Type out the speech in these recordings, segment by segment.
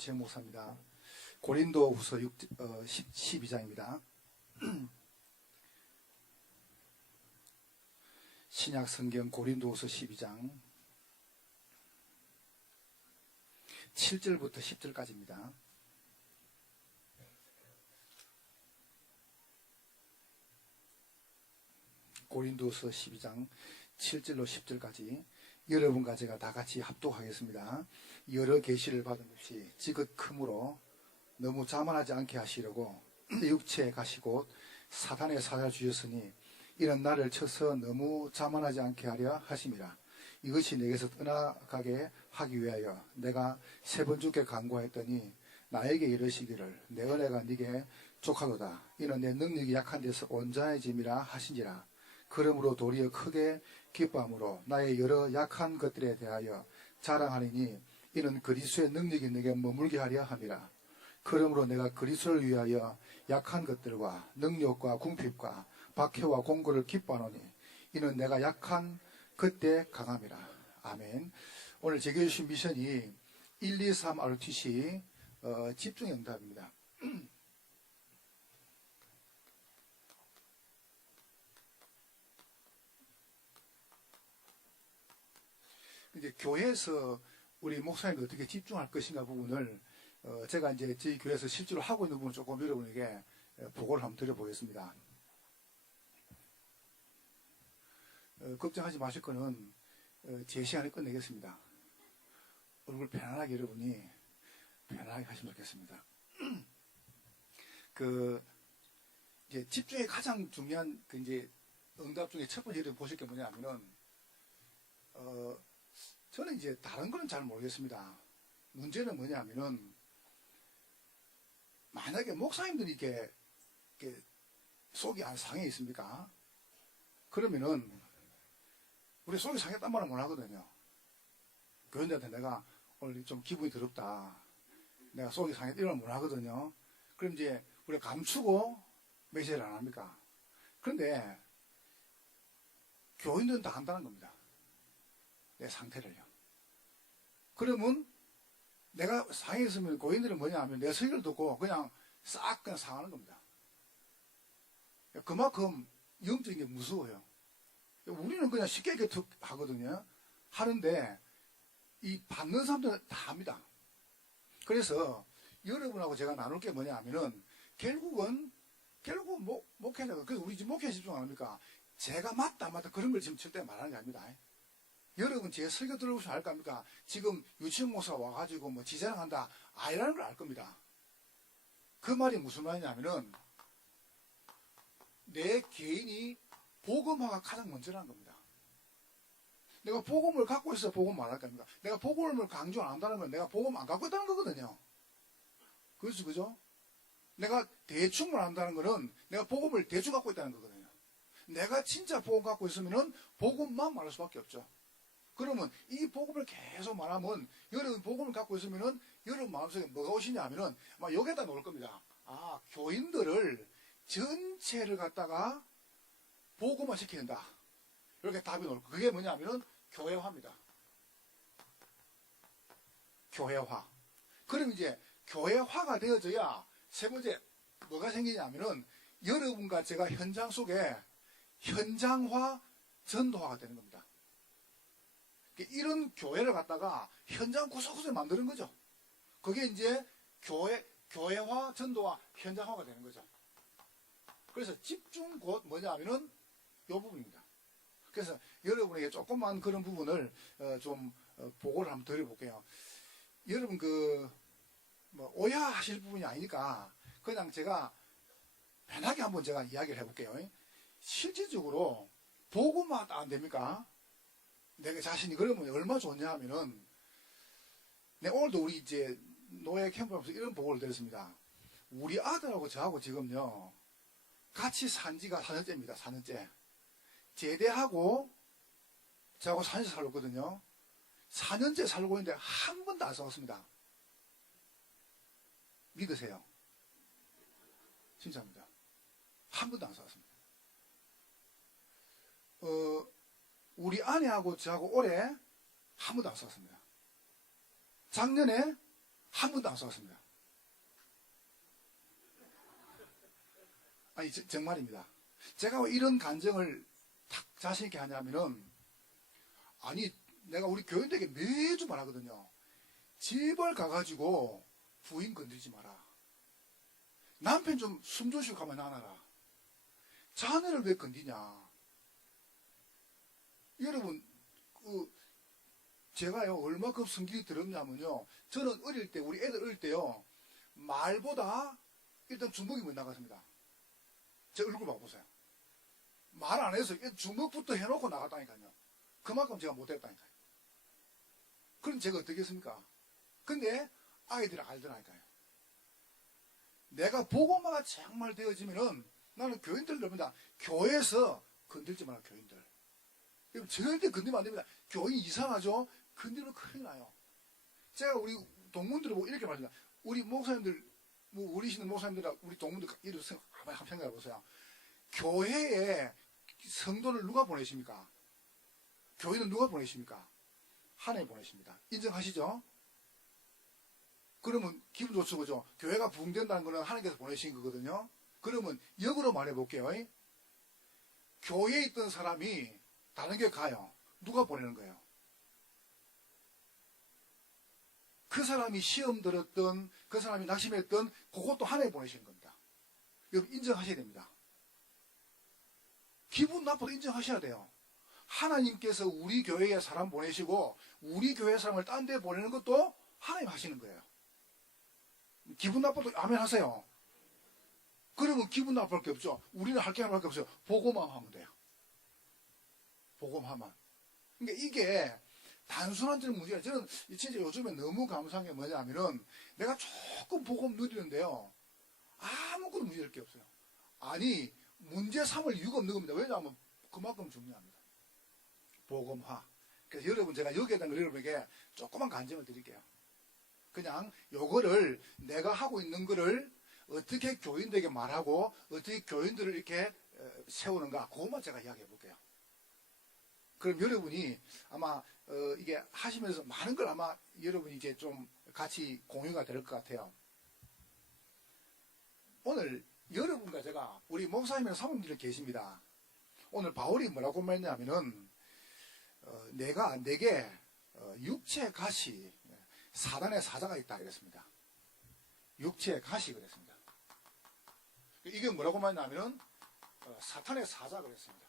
유채영 목사입니다. 고린도 후서 12장입니다. 신약 성경 고린도 후서 12장 7절부터 10절까지입니다. 고린도후서 12장 7절로 10절까지 여러분과 제가 다 같이 합독하겠습니다. 여러 계시를 받은 것이 지극함으로 너무 자만하지 않게 하시려고 육체에 가시고 사탄의 사자 주셨으니 이런 나를 쳐서 너무 자만하지 않게 하려 하심이라. 이것이 내게서 떠나가게 하기 위하여 내가 3번 주께 간구하였더니 나에게 이르시기를 내 은혜가 네게 족하도다. 이는 내 능력이 약한 데서 온전해짐이라 하신지라. 그러므로 도리어 크게 기뻐함으로 나의 여러 약한 것들에 대하여 자랑하리니 이는 그리스도의 능력이 내게 머물게 하려 함이라. 그러므로 내가 그리스도를 위하여 약한 것들과 능력과 궁핍과 박해와 공고를 기뻐하노니 이는 내가 약한 그때 강함이라. 아멘. 오늘 제게 주신 미션이 123 ROTC 집중응답입니다. 이제 교회에서 우리 목사님이 어떻게 집중할 것인가 부분을 제가 이제 저희 교회에서 실제로 하고 있는 부분을 조금 여러분에게 보고를 한번 드려보겠습니다. 걱정하지 마실 거는 제 시간에 끝내겠습니다. 얼굴 편안하게 여러분이 편안하게 하시면 좋겠습니다. 이제 집중의 가장 중요한 이제 응답 중에 첫 번째 여러분 보실 게 뭐냐면은 저는 이제 다른 거는 잘 모르겠습니다. 문제는 뭐냐면은 만약에 목사님들이 이렇게 속이 안 상해 있습니까? 그러면은 우리 속이 상했단 말은 못 하거든요. 교인들한테 내가 오늘 좀 기분이 더럽다. 내가 속이 상했다 이런 말 못 하거든요. 그럼 이제 우리가 감추고 메시지를 안 합니까? 그런데 교인들은 다 한다는 겁니다. 내 상태를요. 그러면 내가 상했으면 고인들은 뭐냐 하면 내 설교를 듣고 그냥 싹 그냥 상하는 겁니다. 그만큼 영적인 게 무서워요. 우리는 그냥 쉽게 이렇게 하거든요. 하는데 이 받는 사람들은 다 합니다. 그래서 여러분하고 제가 나눌 게 뭐냐 하면은 결국은 목회자가 그래서 우리 지금 목회에 집중 안 합니까? 제가 맞다 안 맞다 그런 걸 지금 절대 말하는 게 아닙니다. 여러분 제 설교 들어보시면 알 거 아닙니까? 지금 유치원 목사가 와가지고 뭐 지자랑한다 아니라는 걸 알 겁니다. 그 말이 무슨 말이냐면은 내 개인이 복음화가 가장 먼저라는 겁니다. 내가 복음을 갖고 있어야 복음 말할 거 아닙니까? 내가 복음을 강조 안 한다는 건 내가 복음 안 갖고 있다는 거거든요. 그렇죠, 그죠? 내가 대충을 한다는 거는 내가 복음을 대충 갖고 있다는 거거든요. 내가 진짜 복음 갖고 있으면은 복음만 말할 수밖에 없죠. 그러면 이 복음을 계속 말하면 여러분 복음을 갖고 있으면은 여러분 마음속에 뭐가 오시냐 하면은 막 여기에다 놓을 겁니다. 아, 교인들을 전체를 갖다가 복음화 시키는다. 이렇게 답이 나올 거예요. 그게 뭐냐 하면은 교회화입니다. 교회화. 그럼 이제 교회화가 되어져야 세 번째 뭐가 생기냐 하면은 여러분과 제가 현장 속에 현장화 전도화가 되는 겁니다. 이런 교회를 갖다가 현장 구석구석에 만드는 거죠. 그게 이제 교회화 전도화 현장화가 되는 거죠. 그래서 집중 곧 뭐냐 하면은 이 부분입니다. 그래서 여러분에게 조금만 그런 부분을 좀 보고를 한번 드려볼게요. 여러분 오해하실 부분이 아니니까 그냥 제가 편하게 한번 제가 이야기를 해볼게요. 실질적으로 복음화 안 됩니까? 내가 자신이 그러면 얼마나 좋냐 하면은 오늘도 우리 이제 노예 캠프에서 이런 보고를 드렸습니다. 우리 아들하고 저하고 지금요 같이 산 지가 4년째입니다. 4년째. 제대하고 저하고 4년째 살았거든요. 4년째 살고 있는데 한 번도 안 싸웠습니다. 믿으세요. 진짜입니다. 한 번도 안 싸웠습니다. 우리 아내하고 저하고 올해 한 번도 안 싸웠습니다. 작년에 한 번도 안 쏘았습니다. 아니, 정말입니다. 제가 왜 이런 간증을 탁 자신있게 하냐면은, 아니, 내가 우리 교인들에게 매주 말하거든요. 집을 가가지고 부인 건드리지 마라. 남편 좀 숨 조시고 가만 놔놔라. 자녀를 왜 건드냐. 여러분, 제가요, 얼마큼 성질이 들었냐면요. 저는 어릴 때, 우리 애들 어릴 때요, 말보다 일단 주먹이 먼저 나갔습니다. 제 얼굴 봐보세요. 말 안 해서 주먹부터 해놓고 나갔다니까요. 그만큼 제가 못했다니까요. 그럼 제가 어떻게 했습니까? 근데 아이들이 알더라니까요. 내가 복음화가 정말 되어지면은 나는 교인들 그럽니다. 교회에서 건들지 마라, 교인들. 절대 건들면 안 됩니다. 교인 이상하죠? 건들면 큰일 나요. 제가 우리 동문들을 보고 이렇게 말합니다. 우리 목사님들, 뭐 우리 신는 목사님들이나 우리 동문들 이렇게 한번 생각해 보세요. 교회에 성도를 누가 보내십니까? 교회는 누가 보내십니까? 하나님 보내십니다. 인정하시죠? 그러면 기분 좋죠, 그죠? 교회가 부흥된다는 것은 하나님께서 보내신 거거든요. 그러면 역으로 말해볼게요. 교회에 있던 사람이 다른 교회 가요. 누가 보내는 거예요? 그 사람이 시험 들었던, 그 사람이 낙심했던 그것도 하나님 보내신 겁니다. 여러분 인정하셔야 됩니다. 기분 나빠도 인정하셔야 돼요. 하나님께서 우리 교회에 사람 보내시고 우리 교회 사람을 딴 데 보내는 것도 하나님 하시는 거예요. 기분 나빠도 아멘 하세요. 그러면 기분 나쁠 게 없죠. 우리는 할 게 하나밖에 없어요. 보고만 하면 돼요. 보고만. 그러니까 이게 단순한 문제가, 저는 진짜 요즘에 너무 감사한 게 뭐냐면은 내가 조금 복음 누리는데요. 아무것도 문제될 게 없어요. 아니, 문제 삼을 이유가 없는 겁니다. 왜냐하면 그만큼 중요합니다. 복음화. 그래서 여러분, 제가 여기에 대한 여러분에게 조그만 간증을 드릴게요. 그냥 요거를 내가 하고 있는 거를 어떻게 교인들에게 말하고 어떻게 교인들을 이렇게 세우는가, 그것만 제가 이야기해 볼게요. 그럼 여러분이 아마 이게 하시면서 많은 걸 아마 여러분이 이제 좀 같이 공유가 될 것 같아요. 오늘 여러분과 제가, 우리 목사님이랑 사모님들이 계십니다. 오늘 바울이 뭐라고 말했냐면은 내게 육체의 가시, 사단의 사자가 있다 이랬습니다. 육체의 가시 그랬습니다. 이게 뭐라고 말했냐면은 사탄의 사자 그랬습니다.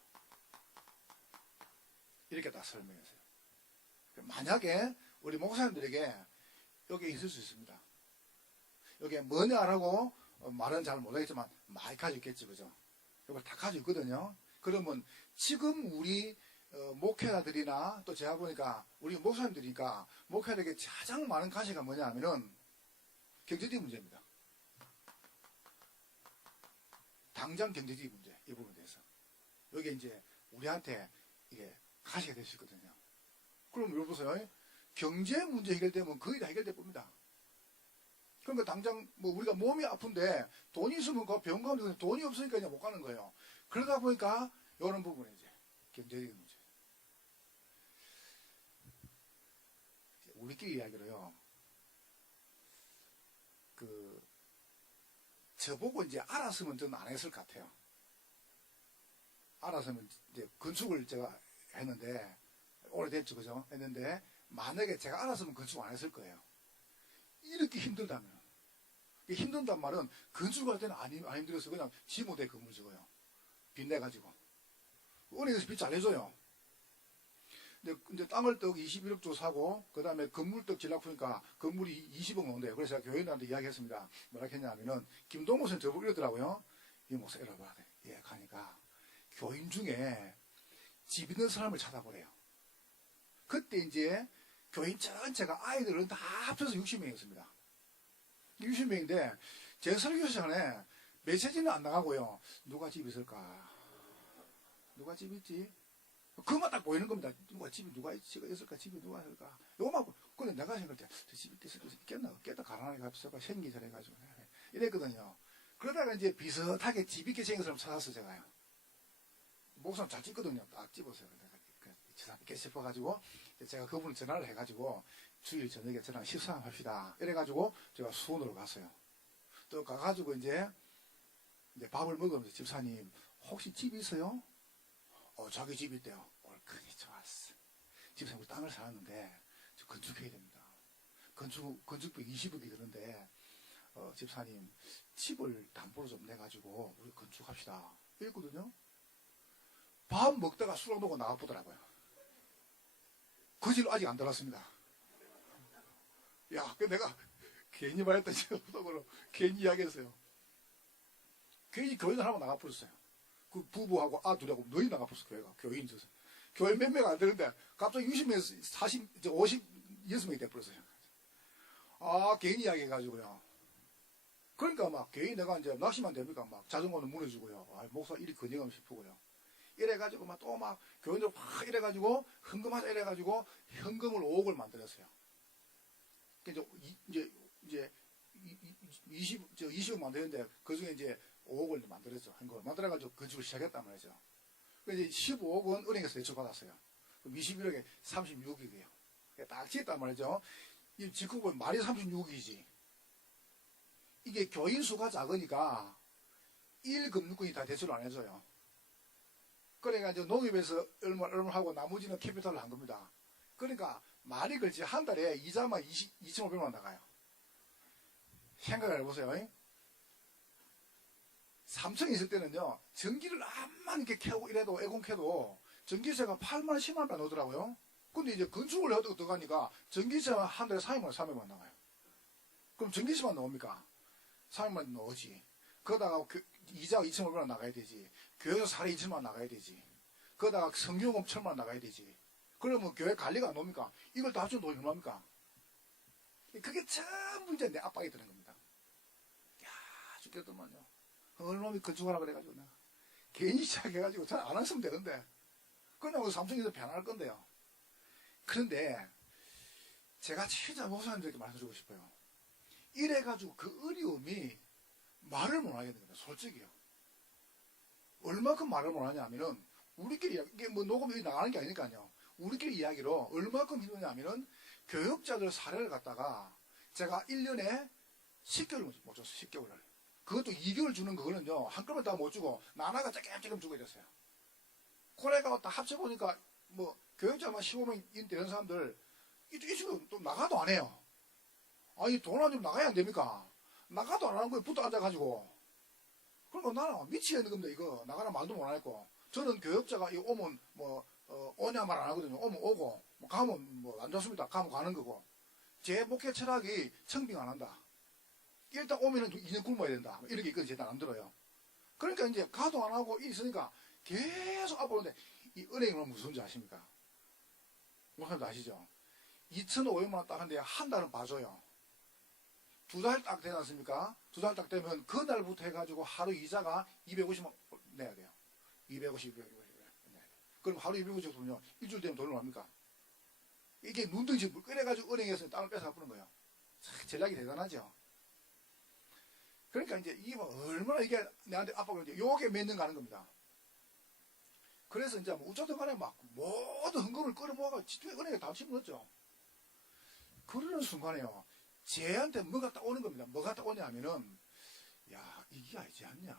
이렇게 다 설명했어요. 만약에 우리 목사님들에게 여기 있을 수 있습니다. 여기에 뭐냐라고 말은 잘 못하겠지만 많이 가지고 있겠지, 그죠? 이걸 다 가지고 있거든요. 그러면 지금 우리 목회자들이나 또 제가 보니까 우리 목사님들이니까 목회자에게 가장 많은 가시가 뭐냐 하면은 경제적 문제입니다. 당장 경제적 문제, 이 부분에 대해서. 여기 이제 우리한테 이게 가시가 될 수 있거든요. 그럼 여러분, 경제 문제 해결되면 거의 다 해결될 겁니다. 그러니까 당장 뭐 우리가 몸이 아픈데 돈이 있으면 그 병원 가면 되는데 돈이 없으니까 이제 못 가는 거예요. 그러다 보니까 이런 부분에 이제 경제적인 문제. 우리끼리 이야기로요. 저보고 이제 알았으면 저는 안 했을 것 같아요. 알았으면 이제 건축을 제가 했는데, 오래됐죠, 그죠? 했는데, 만약에 제가 알았으면 건축 안 했을 거예요. 이렇게 힘들다면. 힘든단 말은 건축할 때는 안 힘들어서 그냥 지 못해 건물 지어요. 빚내가지고. 은행에서 빚 잘 해줘요. 근데 땅을 떡 21억 주 사고, 그 다음에 건물 떡 질락 푸니까 건물이 20억 나온대요. 그래서 제가 교인들한테 이야기했습니다. 뭐라 했냐면은, 김동모 선생님 저보고 이러더라고요. 이 목사 이러더라. 예, 가니까, 교인 중에 집 있는 사람을 찾아보래요. 그때 이제 교인 전체가 아이들은 다 합쳐서 60명이었습니다. 60명인데, 제 설교 시간에 메시지는 안 나가고요. 누가 집 있을까? 누가 집 있지? 그것만 딱 보이는 겁니다. 누가 있을까? 집이 누가 있을까? 요거만, 근데 내가 생각할 때, 저 집이 있겠나? 없겠다. 가난하게 갑시다. 생기 잘해가지고. 이랬거든요. 그러다가 이제 비슷하게 집 있게 생긴 사람 찾았어, 제가요. 목사님 잘 찍거든요. 딱 집었어요. 내가 있겠 싶어가지고 제가 그분을 전화를 해가지고 주일 저녁에 저랑 식사 한번 합시다. 이래가지고 제가 수원으로 갔어요. 또 가가지고 이제 밥을 먹으면서 집사님 혹시 집 있어요? 자기 집 있대요. 얼큰이 좋았어. 집사님 우리 땅을 사놨는데 저 건축해야 됩니다. 건축비 20억이 드는데 집사님 집을 담보로 좀 내가지고 우리 건축합시다. 이랬거든요. 밥 먹다가 술 먹고 나가보더라고요. 그 질 아직 안 들었습니다. 야, 내가 괜히 말했더니 속으로 괜히 이야기했어요. 괜히 교인을 한번 나가버렸어요. 그 부부하고 아들하고 너희 나가버렸어, 교회가. 교인 있어서. 교회 몇 명 안 되는데 갑자기 60명에서 40, 56명이 돼버렸어요. 아, 괜히 이야기해가지고요. 그러니까 막 괜히 내가 이제 낚시만 되니까 막 자전거는 무너지고요. 아, 목사 일이 근영하면 싶고요. 이래가지고 막 또 막 교인들 확 이래가지고 헌금하자 이래가지고 현금을 5억을 만들었어요. 이제 20억 만드는데 그 중에 이제 5억을 만들었죠. 현금을 만들어가지고 건축을 시작했단 말이죠. 그래서 이제 15억은 은행에서 대출받았어요. 그럼 21억에 36억이에요. 딱 지었단 말이죠. 이 직구보면 말이 36억이지. 이게 교인 수가 작으니까 1금융권이 다 대출을 안 해줘요. 그러니까 이제 농협에서 얼마 하고 나머지는 캐피탈을 한 겁니다. 그러니까 말이 그렇지 한 달에 이자만 2,500만 원 나가요. 생각을 해보세요. 3층에 있을 때는요, 전기를 암만 이렇게 켜고 이래도 애공켜도 전기세가 8만 원, 10만 원 나오더라고요. 근데 이제 건축을 해도 들어가니까 전기세가 한 달에 300만 원, 300만 원 나가요. 그럼 전기세만 나옵니까? 300만 원 나오지. 그러다가 이자가 2,500만 원 나가야 되지. 교회에서 사례 2천만 원 나가야 되지. 그러다가 성경금 1,000만 원 나가야 되지. 그러면 교회 관리가 안 나옵니까? 이걸 다 합치면 돈이 얼마입니까? 그게 전부 이제 내 압박이 드는 겁니다. 야, 죽겠더만요. 얼마나 건축하라 그래가지고 내가 괜히 시작해가지고 잘 안 했으면 되는데 그냥 삼성에서 변할 건데요. 그런데 제가 진짜 목사님들에게 말씀드리고 싶어요. 이래가지고 그 어려움이 말을 못하게 됩니다. 솔직히요. 얼마큼 말을 못하냐면은 우리끼리 이게 뭐 녹음이 나가는 게 아니니까요. 우리끼리 이야기로 얼마큼 힘드냐면은 교육자들 사례를 갖다가 제가 1년에 10개월 못 줬어요. 10개월을. 그것도 2개월 주는 그거는요. 한꺼번에 다 못 주고 나나가 조금 주고 이랬어요. 그래가 다 합쳐보니까 뭐 교육자만 15명 되는 사람들 이 친구 또 나가도 안 해요. 아니 돈 안 주면 나가야 안 됩니까? 나가도 안 하는 거에 붙어 앉아가지고. 그러니까 나는 미치겠는 겁니다. 이거 나가라 말도 못 하겠고. 저는 교육자가 오면 뭐 오냐 말 안 하거든요. 오면 오고 뭐 가면 뭐 안 좋습니다. 가면 가는 거고. 제 목회 철학이 청빙 안 한다. 일단 오면은 2년 굶어야 된다. 이렇게 있거든요. 제가 안 들어요. 그러니까 이제 가도 안 하고 있으니까 계속 앞으로인데 이 은행은 무슨지 아십니까? 목사님도 아시죠? 2,500만 원 딱 하는데 한 달은 봐줘요. 2달 딱 되지 않습니까? 2달 딱 되면 그날부터 해가지고 하루 이자가 250만 원 내야 돼요. 250 내야 돼요. 그럼 하루 250 돈이요. 일주일 되면 돈을 납니까? 이게 눈덩이 끓여가지고 은행에서 땅을 뺏어 푸는 거예요. 전략이 대단하죠. 그러니까 이제 이게 뭐 얼마나 이게 내한테 압박을 이제 요게 몇 년 가는 겁니다. 그래서 이제 뭐 어쩌든 간에 막 모든 헌금을 끌어모아가 은행에 다 집어넣었죠. 그러는 순간에요. 쟤한테 뭐가 딱 오는 겁니다. 뭐가 딱 오냐 하면은 야 이게 아니지 않냐.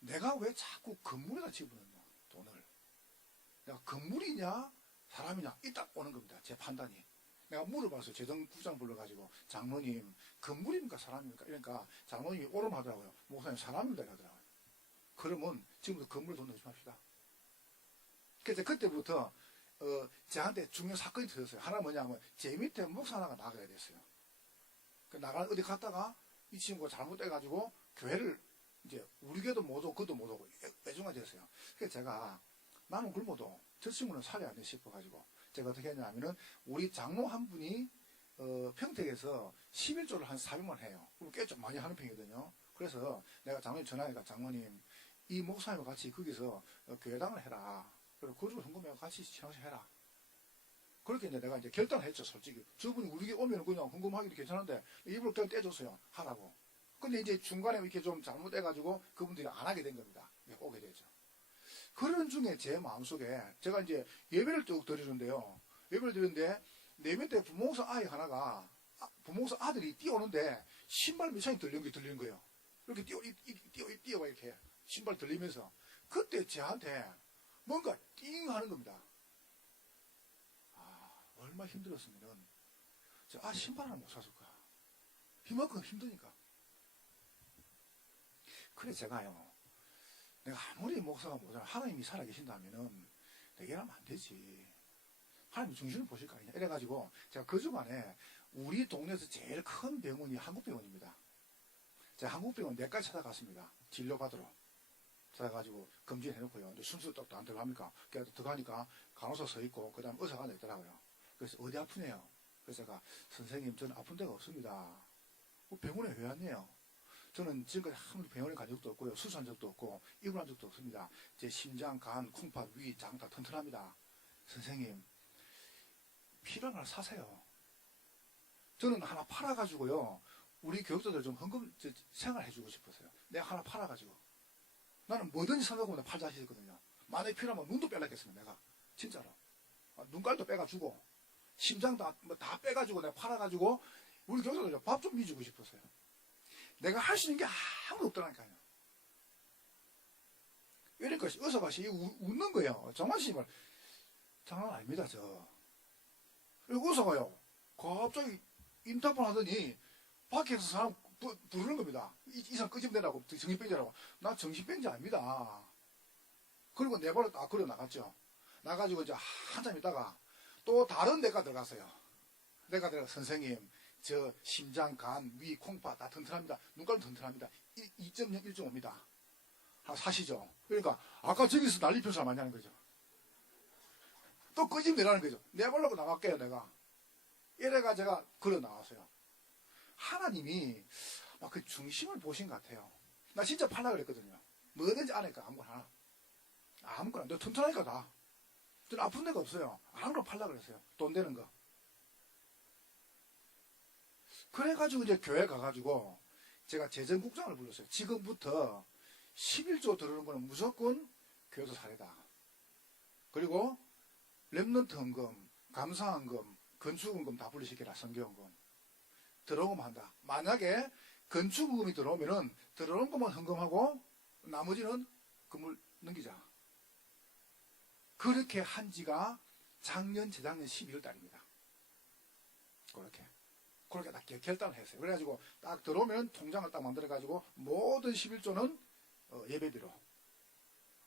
내가 왜 자꾸 건물에다 집어넣냐 돈을. 내가 건물이냐 사람이냐 이 딱 오는 겁니다. 제 판단이. 내가 물어봤어요. 재정국장 불러가지고 장로님 건물입니까 사람입니까? 이러니까 장로님이 오름하더라고요. 목사님 사람입니다 하더라고요. 그러면 지금부터 건물에 돈 넣지 맙시다. 그래서 그때부터 저한테 중요한 사건이 터졌어요. 하나 뭐냐면 제 밑에 목사 하나가 나가야 됐어요. 어디 갔다가 이 친구가 잘못돼가지고 교회를 이제 우리 교회도 못 오고 그도 못 오고 애중가 됐어요. 그래서 제가 나는 굶어도 저 친구는 살이 안 돼 싶어가지고 제가 어떻게 했냐면은 우리 장로 한 분이 평택에서 11조를 한 400만 원 해요. 그럼 꽤 좀 많이 하는 편이거든요. 그래서 내가 장로님 전화해가 장로님 이 목사님과 같이 거기서 교회당을 해라. 그리고 거주를 헌금해서 같이 신앙생활 해라. 그렇게 이제 내가 이제 결단을 했죠, 솔직히. 저분이 우리 게 오면 그냥 헌금하기도 괜찮은데, 입으로 그냥 떼줬어요. 하라고. 근데 이제 중간에 이렇게 좀 잘못해가지고 그분들이 안 하게 된 겁니다. 오게 되죠. 그런 중에 제 마음속에 제가 이제 예배를 쭉 드리는데요. 예배를 드리는데 내 밑에 부모사 아이 하나가 부모사 아들이 뛰어오는데 신발 밑창이 들리는 거예요. 이렇게 뛰어가 이렇게 신발 들리면서 그때 저한테 뭔가 띵 하는 겁니다. 얼마나 힘들었으면은 신발 하나 못 사줄까. 이만큼 힘드니까. 그래 제가요. 내가 아무리 목사가 모자라 하나님이 살아계신다면은 내게 하면 안 되지. 하나님 중심을 보실 거 아니냐. 이래가지고 제가 그 주간에 우리 동네에서 제일 큰 병원이 한국병원입니다. 제가 한국병원 내과까지 찾아갔습니다. 진료받으러. 찾아가지고 검진해놓고요. 근데 순서 딱도 안 들어갑니까? 그래서 들어가니까 간호사 서 있고 그 다음 의사가 앉아있더라고요. 그래서 어디 아프네요? 그래서 제가 선생님 저는 아픈 데가 없습니다. 병원에 왜 왔네요? 저는 지금까지 아무리 병원에 간 적도 없고요. 수술한 적도 없고 입원한 적도 없습니다. 제 심장, 간, 콩팥, 위, 장 다 튼튼합니다. 선생님 필요 하나 사세요. 저는 하나 팔아가지고요. 우리 교육자들 좀 헌금 생활해주고 싶었어요. 내가 하나 팔아가지고. 나는 뭐든지 생각하고 팔 자신 있거든요. 만약에 필요하면 눈도 빼놨겠습니다. 내가 진짜로. 눈깔도 빼가지고 심장 다 빼가지고 내가 팔아가지고 우리 교육자들 밥 좀 미주고 싶었어요. 내가 할 수 있는 게 아무도 없더라니까요. 이러니까 의사가 웃는 거예요. 정만씨발 장난 아닙니다. 그리고 의사가요 갑자기 인터폰 하더니 밖에서 사람 부르는 겁니다. 이 사람 끄집내라고 정신병자라고. 나 정신병자 아닙니다. 그리고 내 발로 딱 걸어 나갔죠. 나가지고 이제 한참 있다가 또 다른 데가 들어갔어요. 내가 선생님 저 심장, 간, 위, 콩팥 다 튼튼합니다. 눈깔도 튼튼합니다. 2.0, 1.5입니다. 사시죠. 그러니까 아까 저기서 난리 편 사람 아니냐는 거죠. 또 끄집내라는 거죠. 내 발로 나갈게요 내가. 이래가 제가 걸어 나왔어요. 하나님이 막 그 중심을 보신 것 같아요. 나 진짜 팔라 그랬거든요. 뭐든지 안 할까 아무거나. 아무거나. 너 튼튼하니까 다. 저는 아픈 데가 없어요. 아무거나 팔라 그랬어요. 돈 되는 거. 그래가지고 이제 교회 가가지고 제가 재정국장을 불렀어요. 지금부터 11조 들어오는 거는 무조건 교회도 사례다. 그리고 렘넌트 헌금, 감사헌금, 건축헌금 다 분리시켜라. 선교헌금. 들어오면 한다. 만약에 건축헌금이 들어오면은 들어오는 것만 헌금하고 나머지는 건물 넘기자. 그렇게 한 지가 작년, 재작년 12월 달입니다. 그렇게 딱 결단을 했어요. 그래가지고 딱 들어오면 통장을 딱 만들어가지고 모든 11조는 예배비로.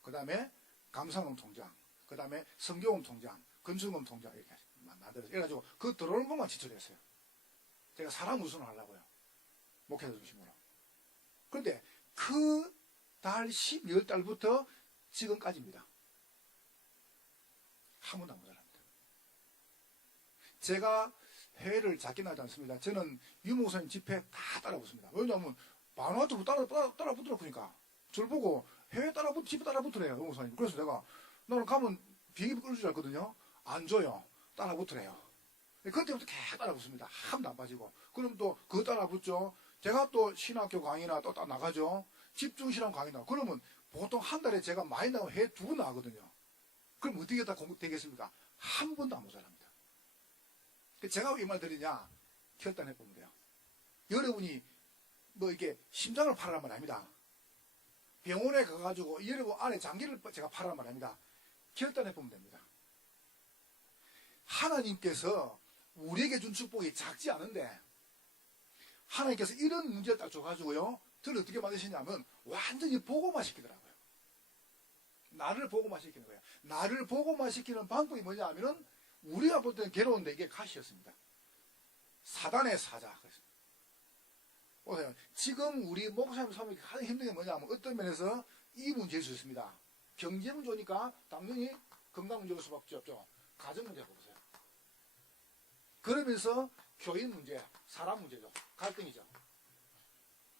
그 다음에 감사헌금 통장. 그 다음에 선교헌금 통장. 건축헌금 통장. 이렇게 만들어서. 그래가지고 그 들어오는 것만 지출했어요. 제가 사람 우선을 하려고요. 목회자 중심으로. 그런데 그 달 12월 달부터 지금까지입니다. 한 번도 안 모자랍니다. 제가 해외를 작게 나지 않습니다. 저는 유목사님 집회 다 따라붙습니다. 왜냐하면 바누아투 따라붙더라 그러니까 저를 보고 해외 집회 따라붙으래요. 유목사님. 그래서 내가 나는 가면 비행기 끌 줄 알거든요. 안 줘요. 따라붙으래요. 그때부터 계속 따라붙습니다. 한 번도 안 빠지고. 그럼 또 그거 따라붙죠. 제가 또 신학교 강의나 또 나가죠. 집중신학 강의 나가고. 그러면 보통 한 달에 제가 많이 나가면 해 2번 나가거든요. 그럼 어떻게 다 공급되겠습니까? 한 번도 안 모자랍니다. 제가 왜 이 말 드리냐? 결단해 보면 돼요. 여러분이 뭐 이렇게 심장을 팔아란 말 아닙니다. 병원에 가가지고 여러분 안에 장기를 제가 팔아란 말 아닙니다. 결단해 보면 됩니다. 하나님께서 우리에게 준 축복이 작지 않은데 하나님께서 이런 문제를 딱 줘가지고요. 저를 어떻게 만드시냐면 완전히 복음화 시키더라고요. 나를 복음화 시키는 거예요. 나를 복음화 시키는 방법이 뭐냐 하면은 우리가 볼 때는 괴로운데 이게 가시였습니다. 사단의 사자. 보세요. 지금 우리 목사님 삶이 가장 힘든 게 뭐냐 하면 어떤 면에서 이 문제일 수 있습니다. 경제 문제니까 당연히 건강 문제일 수밖에 없죠. 가정 문제가 보세요. 그러면서 교인 문제, 사람 문제죠. 갈등이죠.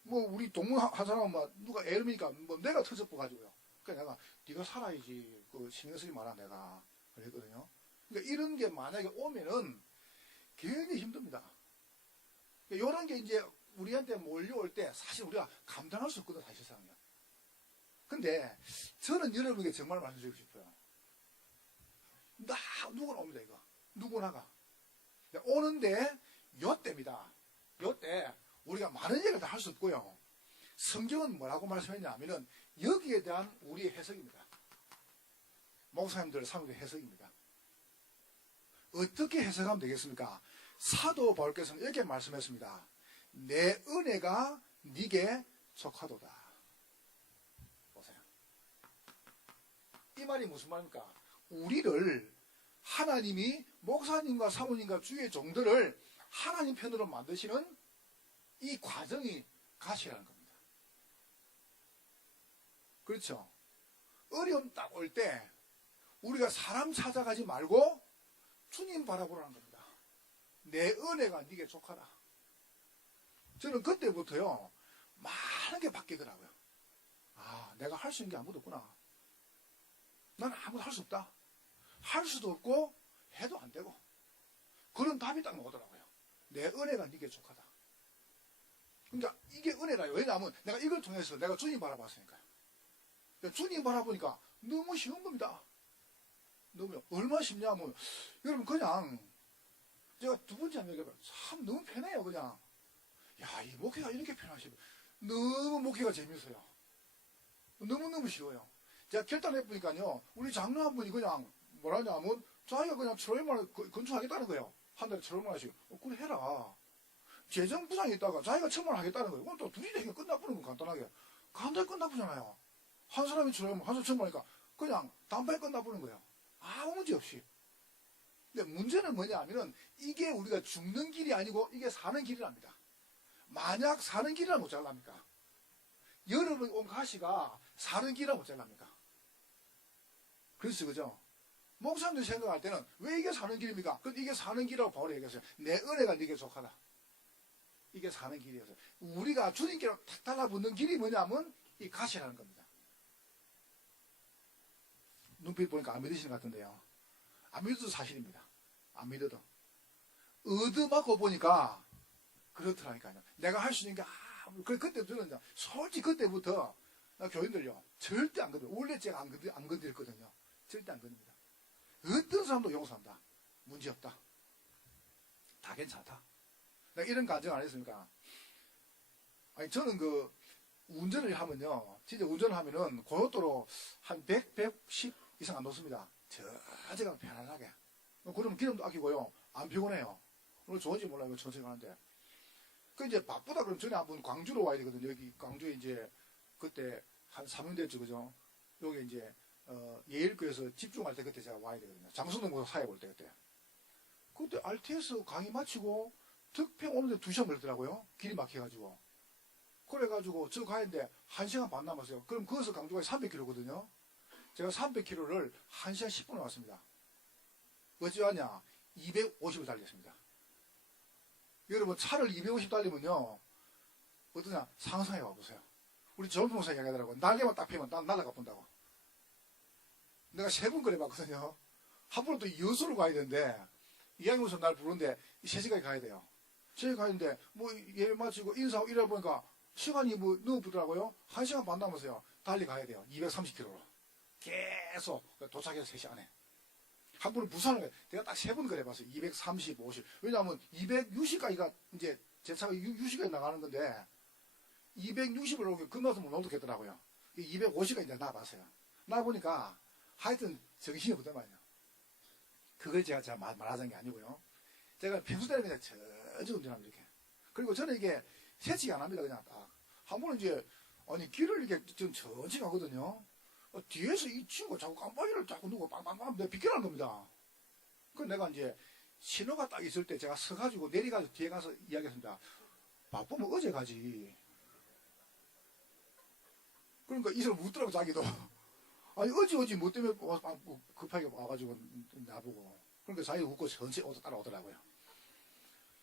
뭐 우리 동문 한 사람은 막 누가 애름이니까 뭐 내가 터져 가지고요. 그러니까 내가 네가 살아야지. 그 신경 쓰지 마라 내가 그랬거든요. 그러니까 이런 게 만약에 오면은 굉장히 힘듭니다. 그러니까 이런 게 이제 우리한테 몰려올 때 사실 우리가 감당할 수 없거든 사실상요. 근데 저는 여러분에게 정말 말씀드리고 싶어요. 누구나 옵니다, 이거. 누구나가. 오는데, 요때입니다. 요때, 우리가 많은 얘기를 다 할 수 없고요. 성경은 뭐라고 말씀했냐 하면은, 여기에 대한 우리의 해석입니다. 목사님들, 사모님들 해석입니다. 어떻게 해석하면 되겠습니까? 사도 바울께서는 이렇게 말씀했습니다. 내 은혜가 네게 족하도다. 보세요. 이 말이 무슨 말입니까? 우리를 하나님이 목사님과 사모님과 주의 종들을 하나님 편으로 만드시는 이 과정이 가시라는 겁니다. 그렇죠? 어려움 딱 올 때 우리가 사람 찾아가지 말고 주님 바라보라는 겁니다. 내 은혜가 네게 족하다. 저는 그때부터요, 많은 게 바뀌더라고요. 아, 내가 할 수 있는 게 아무도 없구나. 나는 아무도 할 수 없다. 할 수도 없고 해도 안 되고. 그런 답이 딱 나오더라고요. 내 은혜가 네게 족하다. 그러니까 이게 은혜라요. 왜냐하면 내가 이걸 통해서 내가 주님 바라봤으니까요. 주님 바라보니까 너무 쉬운 겁니다. 너무 얼마나 쉽냐면 여러분 그냥 제가 두 번째 한번 얘기해봐요. 참 너무 편해요. 그냥 야, 이 목회가 이렇게 편하시고 너무 목회가 재밌어요. 너무너무 쉬워요. 제가 결단해보니까요, 우리 장로 한 분이 그냥 뭐라냐 하면 자기가 그냥 7월만 건축하겠다는 거예요. 한 달에 7월만 하시고. 그래 해라. 재정부장이 있다가 자기가 1,000만 하겠다는 거예요. 그건 또 둘이 되니까 끝나버리는 건 간단하게. 간단히 끝나버잖아요. 한 사람이 7월만, 한 사람이 1,000만 하니까 그냥 단판에 끝나버리는 거예요. 아무 문제 없이. 근데 문제는 뭐냐 하면은 이게 우리가 죽는 길이 아니고 이게 사는 길이랍니다. 만약 사는 길이라면 못 잘랍니까? 여러분 온 가시가 사는 길이라면 못 잘랍니까? 그렇죠, 그죠? 목사님들 생각할 때는 왜 이게 사는 길입니까? 이게 사는 길이라고 바울이 얘기했어요. 내 은혜가 네게 족하다. 이게 사는 길이었어요. 우리가 주님께로 탁 달라붙는 길이 뭐냐면 이 가시라는 겁니다. 눈빛 보니까 안 믿으시는 것 같은데요. 안 믿어도 사실입니다. 안 믿어도. 얻어맞고 보니까 그렇더라니까요. 내가 할 수 있는 게 그때 저는 솔직히 그때부터 교인들요 절대 안 건드려. 원래 제가 안 건드렸거든요. 절대 안 건드립니다. 어떤 사람도 용서한다. 문제없다. 다 괜찮다. 내가 이런 가정 안 했습니까? 아니 저는 그 운전을 하면요, 진짜 운전을 하면은 고속도로 한 100, 110 이상 안 놓습니다. 제가 편안하게. 그러면 기름도 아끼고요, 안 피곤해요. 오늘 좋은지 몰라요. 천천히 가는데. 그 이제 바쁘다 그러면 전에 한번 광주로 와야 되거든요. 여기 광주에 이제 그때 한 3년 됐죠, 그죠? 여기 이제 예일교에서 집중할 때 그때 제가 와야 되거든요. 장수동에서 사회 볼 때 그때 RTS 강의 마치고 득평 오는데 2시간 걸리더라고요. 길이 막혀가지고. 그래가지고 저 가는데 1시간 반 남았어요. 그럼 거기서 광주가 300km거든요. 제가 300km를 1시간 10분에 왔습니다. 어찌 왔냐? 250을 달렸습니다. 여러분 차를 250 달리면요 어떠냐? 상상해 봐보세요. 우리 젊은 목사 이야기하더라고요. 날개만 딱 펴면 날아가 본다고. 내가 3번 그래봤거든요. 한 번은 또 여수로 가야 되는데 이야기면서 날 부르는데 3시까지 가야 돼요. 저희 가야 되는데 뭐 예배 마치고 인사하고 이러다 보니까 시간이 뭐 너무 부더라고요. 1시간 반 남았어요. 달리 가야 돼요. 230km로. 계속 도착해서 3시간에. 한 번은 부산을 가요. 내가 딱 3번 그래봤어요. 230, 50. 왜냐하면 260까지가 이제 제 차가 60까지 나가는 건데 260을 오면 끝나서 못 오겠더라고요. 250까지 이제 나와봤어요. 나와보니까 하여튼 정신이 없단 말이에요. 그걸 제가 말하자는 게 아니고요. 제가 평소 때는 그냥 천천히 운전합니다. 이렇게. 그리고 저는 이게 세치기 안 합니다. 그냥 딱. 한 번은 이제 아니 길을 이렇게 좀 천천히 가거든요. 뒤에서 이 친구가 자꾸 깜빡이를 자꾸 누고 빵빵빵 내가 비켜라는 겁니다. 그래서 내가 이제 신호가 딱 있을 때 제가 서가지고 내려가서 뒤에 가서 이야기했습니다. 바쁘면 어제 가지. 그러니까 이 사람 묻더라고 자기도. 아니 어지 뭐 때문에 급하게 와가지고 나보고. 그러니까 자기가 웃고 천천히 따라오더라고요.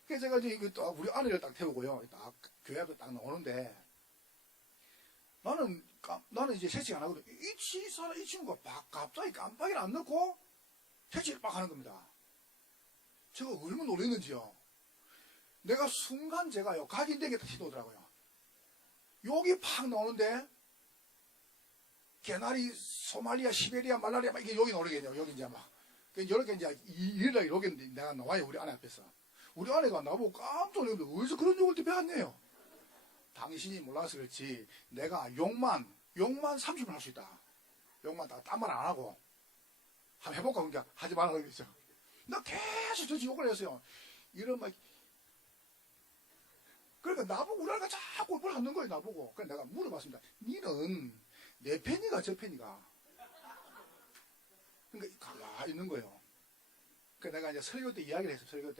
그래서 제가 이제 또 우리 아내를 딱 태우고요. 딱 교회 앞에 딱 나오는데 나는 이제 세치 안 하거든. 이 친구가 갑자기 깜빡이를 안 넣고 세치를 막 하는 겁니다. 제가 얼마나 놀랐는지요. 내가 순간 제가요, 각인되게 다시 오더라고요. 욕이 팍 나오는데, 개나리, 소말리아, 시베리아, 말라리아, 막 이게 여기 오르겠네요. 여기 이제 막. 이렇게 이제 일일이 이렇게 내가 나와요. 우리 아내 앞에서. 우리 아내가 나보고 깜짝 놀랐는데 어디서 그런 욕을 또 배웠네요. 당신이 몰라서 그렇지. 내가 욕만 30분 할 수 있다. 욕만 딴 말 안 하고. 한번 해볼까? 그러니까 하지 말라고 그랬죠. 나 계속 저 욕을 했어요. 이런 막. 그러니까 나보고 우리 아내가 자꾸 뭘 하는 거예요. 나보고. 그래서 내가 물어봤습니다. 니는 내 팬이가 저 팬이가. 그러니까 가만히 있는 거예요. 그러니까 내가 이제 설교 때 이야기를 했어요.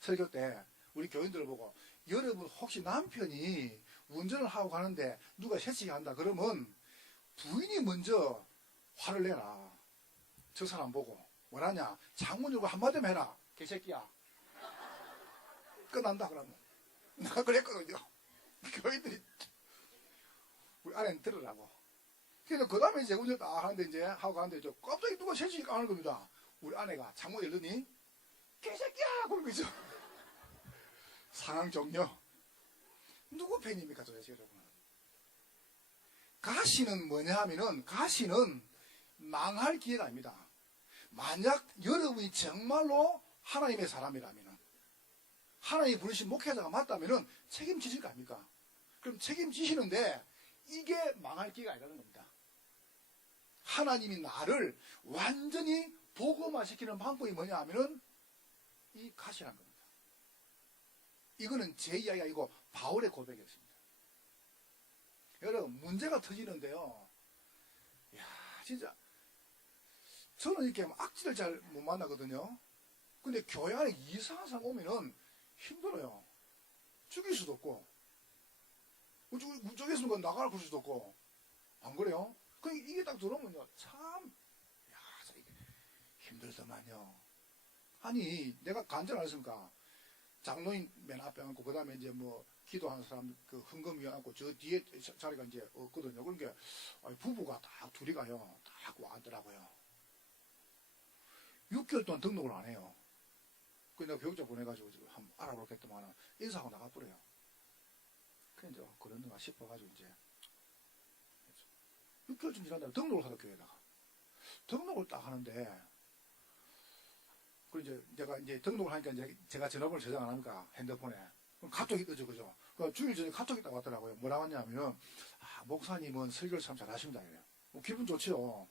설교 때 우리 교인들을 보고 여러분 혹시 남편이 운전을 하고 가는데 누가 새치기 한다 그러면 부인이 먼저 화를 내라. 저 사람 보고 뭐라냐 창문 열고 한마디만 해라. 개새끼야. 끝난다 그러면. 내가 그랬거든요. 교인들이 우리 아내는 들으라고. 그래서 그 다음에 이제 운전 딱 하는데 이제 하고 가는데 이제 갑자기 누가 새치기 까는 겁니다. 우리 아내가 창문 열더니 개새끼야 그런 거죠. 상황 종료. 누구 팬입니까 도대체 여러분? 가시는 뭐냐 하면은 가시는 망할 기회가 아닙니다. 만약 여러분이 정말로 하나님의 사람이라면은 하나님이 부르신 목회자가 맞다면은 책임지실 거 아닙니까? 그럼 책임지시는데 이게 망할 기회가 아니라는 겁니다. 하나님이 나를 완전히 복음화시키는 방법이 뭐냐 하면은 이 가시란 겁니다. 이거는 제 이야기가 아니고 바울의 고백이었습니다. 여러분 문제가 터지는데요. 이야 진짜 저는 이렇게 악질을 잘 못 만나거든요. 근데 교회 안에 이상한 사람 오면은 힘들어요. 죽일 수도 없고 우쪽에서 나가라 그럴 수도 없고 안 그래요? 그러니까 이게 딱 들어오면요 참 야 힘들더만요. 아니 내가 간절 안 했습니까? 장로인 맨 앞에 앉고 그 다음에 이제 뭐 기도하는 사람 그 헌금 위에 앉고 저 뒤에 자리가 이제 없거든요. 그러니까 부부가 딱 둘이 가요. 딱 와더라고요. 6개월 동안 등록을 안 해요. 그래서 내가 교육자 보내가지고 한번 알아보려고 했더만 인사하고 나가버려요. 그래 이제 그런가 싶어가지고 이제 6개월쯤 지난다면 등록을 하다 교회에다가 등록을 딱 하는데 그 이제 내가 이제 등록을 하니까 이제 제가 전화번호를 저장 안 하니까 핸드폰에 그럼 카톡이 뜨죠, 그죠? 그 주일 전에 카톡이 딱 왔더라고요. 뭐라고 하냐면은 목사님은 설교를 참 잘하십니다. 이래요. 기분 좋지요.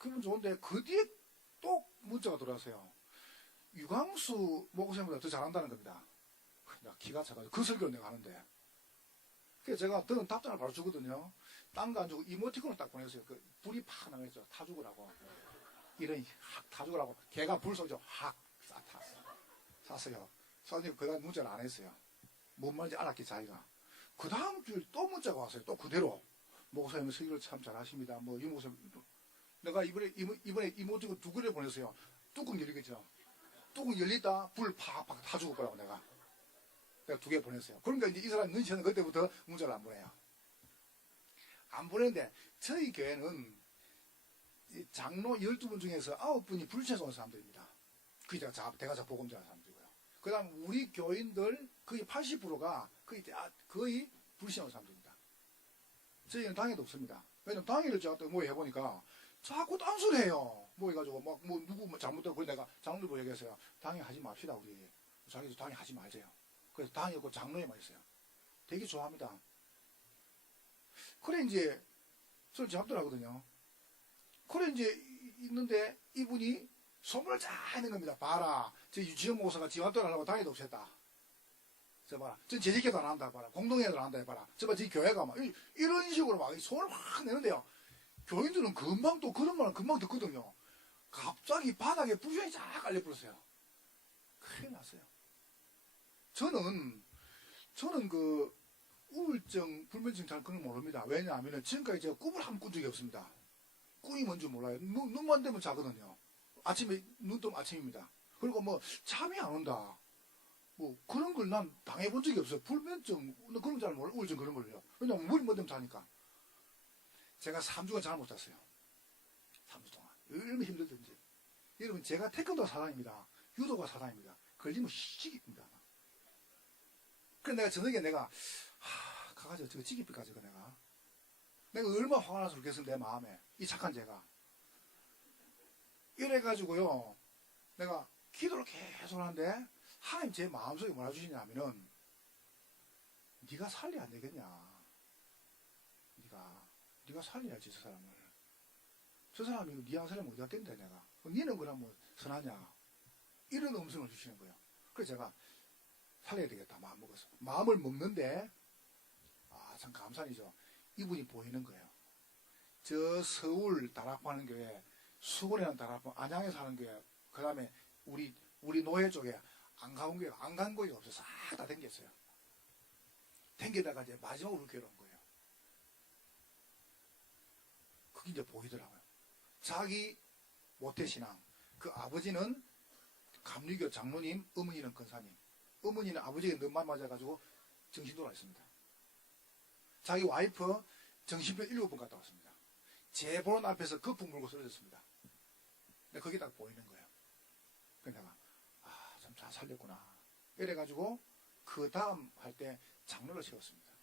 기분 좋은데 그 뒤에 또 문자가 들어왔어요. 유광수 목사님보다 더 잘한다는 겁니다. 내가 기가 차가지고 그 설교를 내가 하는데. 그래서 제가 저는 답장을 바로 주거든요. 딴 거 안 주고 이모티콘을 딱 보냈어요. 그 불이 팍 나겠죠. 타 죽으라고. 이런 타 죽으라고. 걔가 불 쏘죠. 샀어요. 선생님 그 다음 문자를 안 했어요. 뭔 말인지 알았기 자기가. 그 다음 주에 또 문자가 왔어요. 또 그대로. 목사님 설교를 참 잘하십니다. 뭐 이 목사님 내가 이번에 이모티콘 2개를 보냈어요. 뚜껑 열리겠죠. 뚜껑 열리다 불 팍팍 타 죽을 거라고 내가 2개 보냈어요. 그러니까 이제 이 사람 눈치는 그때부터 문자를 안 보내요. 안 보내는데 저희 교회는 장로 12분 중에서 9분이 불신자 온 사람들입니다. 그게 대가자 복음자 사람들이고요. 그 다음 우리 교인들 거의 80%가 거의 불신자 온 사람들입니다. 저희는 당회도 없습니다. 왜냐면 당회를 제가 또 뭐 해보니까 자꾸 딴소리 해요. 뭐 해가지고 누구 잘못되고 그래 내가 장로들 보고 얘기했어요. 당회 하지 맙시다 우리. 자기도 당회 하지 말세요. 그래서 당회 없고 장로에만 있어요. 되게 좋아합니다. 그래 이제 저를 잡더라거든요. 그래 이제 있는데 이분이 소문을 잘 내는 겁니다. 봐라. 저 유지영 목사가 지원도를 하려고 당회도 없앴다. 저 봐라. 전 재직회도 안 한다. 봐라. 공동회도 안 한다. 봐라. 저 봐. 저 교회가 막 이런 식으로 막 소문을 확 내는데요. 교인들은 금방 또 그런 말은 금방 듣거든요. 갑자기 바닥에 불신이 쫙 깔려버렸어요. 큰일 났어요. 저는 그 우울증, 불면증 잘 그런 거 모릅니다. 왜냐하면 지금까지 제가 꿈을 한 번 꾼 적이 없습니다. 꿈이 뭔지 몰라요. 눈만 되면 자거든요. 아침에 눈 뜨면 아침입니다. 그리고 뭐 잠이 안 온다. 뭐 그런 걸 난 당해본 적이 없어요. 불면증 그런 거 잘 몰라요. 우울증 그런 걸요. 왜냐면 물이 못 되면 자니까. 제가 3주간 잘 못 잤어요. 3주 동안. 얼마나 힘들든지. 여러분 제가 태권도 사단입니다. 유도가 사단입니다. 걸리면 시집입니다. 그래서 내가 저녁에 가가지고 저거 찌개비 가지고 내가 내가 얼마나 화가 나서 그랬겠어, 내 마음에. 이 착한 제가. 이래가지고요, 내가 기도를 계속 하는데, 하나님 제 마음속에 뭐라 주시냐면은, 네가 살려야 안 되겠냐. 네가 살려야지, 저 사람을. 저 사람이 니하고 살려면 어디 갔겠는데, 내가. 니는 그럼 뭐 선하냐. 이런 음성을 주시는 거예요. 그래서 제가 살려야 되겠다, 마음 먹어서. 마음을 먹는데, 참 감사하죠. 이분이 보이는 거예요. 저 서울 다락방 교회, 수원이라는 다락방, 안양에 사는 교회, 그 다음에 우리 노예 쪽에 안 가본 교회가, 안 간 교회가 없어서 싹 다 댕겼어요. 댕기다가 이제 마지막으로 교회로 온 거예요. 그게 이제 보이더라고요. 자기 모태신앙, 그 아버지는 감리교 장로님, 어머니는 권사님. 어머니는 아버지가 너만 맞아가지고 정신 돌아 있습니다. 자기 와이프 정신병 7번 갔다 왔습니다. 제 보는 앞에서 거품 물고 쓰러졌습니다. 근데 거기 딱 보이는 거예요. 그래서 내가 참 잘 살렸구나. 이래가지고 그 다음 할 때 장로를 세웠습니다.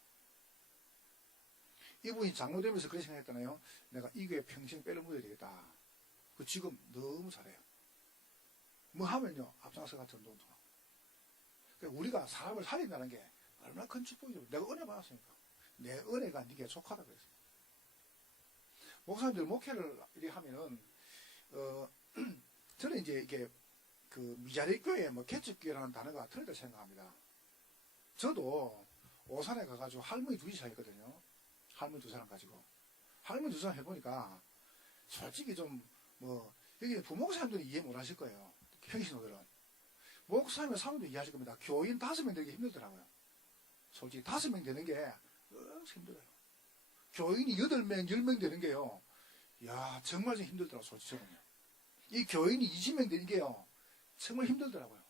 이분이 장로 되면서 그렇게 생각했잖아요. 내가 이 교회 평생 빼를 묻어야 되겠다. 그 지금 너무 잘해요. 뭐 하면요, 앞장서 같은 운동도 하고. 그러니까 우리가 사람을 살린다는 게 얼마나 큰 축복이죠. 내가 은혜 받았으니까. 내 은혜가 네게 속하다 그랬어요. 목사님들 목회를 이렇게 하면은, 저는 이제 이게 그 미자리 교회, 뭐 개척교회라는 단어가 틀리다 생각합니다. 저도 오산에 가가지고 할머니 둘이 살거든요. 할머니 2사람 가지고. 할머니 2사람 해보니까 솔직히 좀 뭐 여기 부목사님들이 이해 못 하실 거예요. 평신호들은. 목사님의 사람도 이해하실 겁니다. 교인 5명 되기 힘들더라고요. 솔직히 5명 되는 게 힘들어요. 교인이 8명, 10명 되는 게요. 야, 정말 좀 힘들더라고요. 솔직히 저는요. 이 교인이 20명 되는 게요. 정말 힘들더라고요.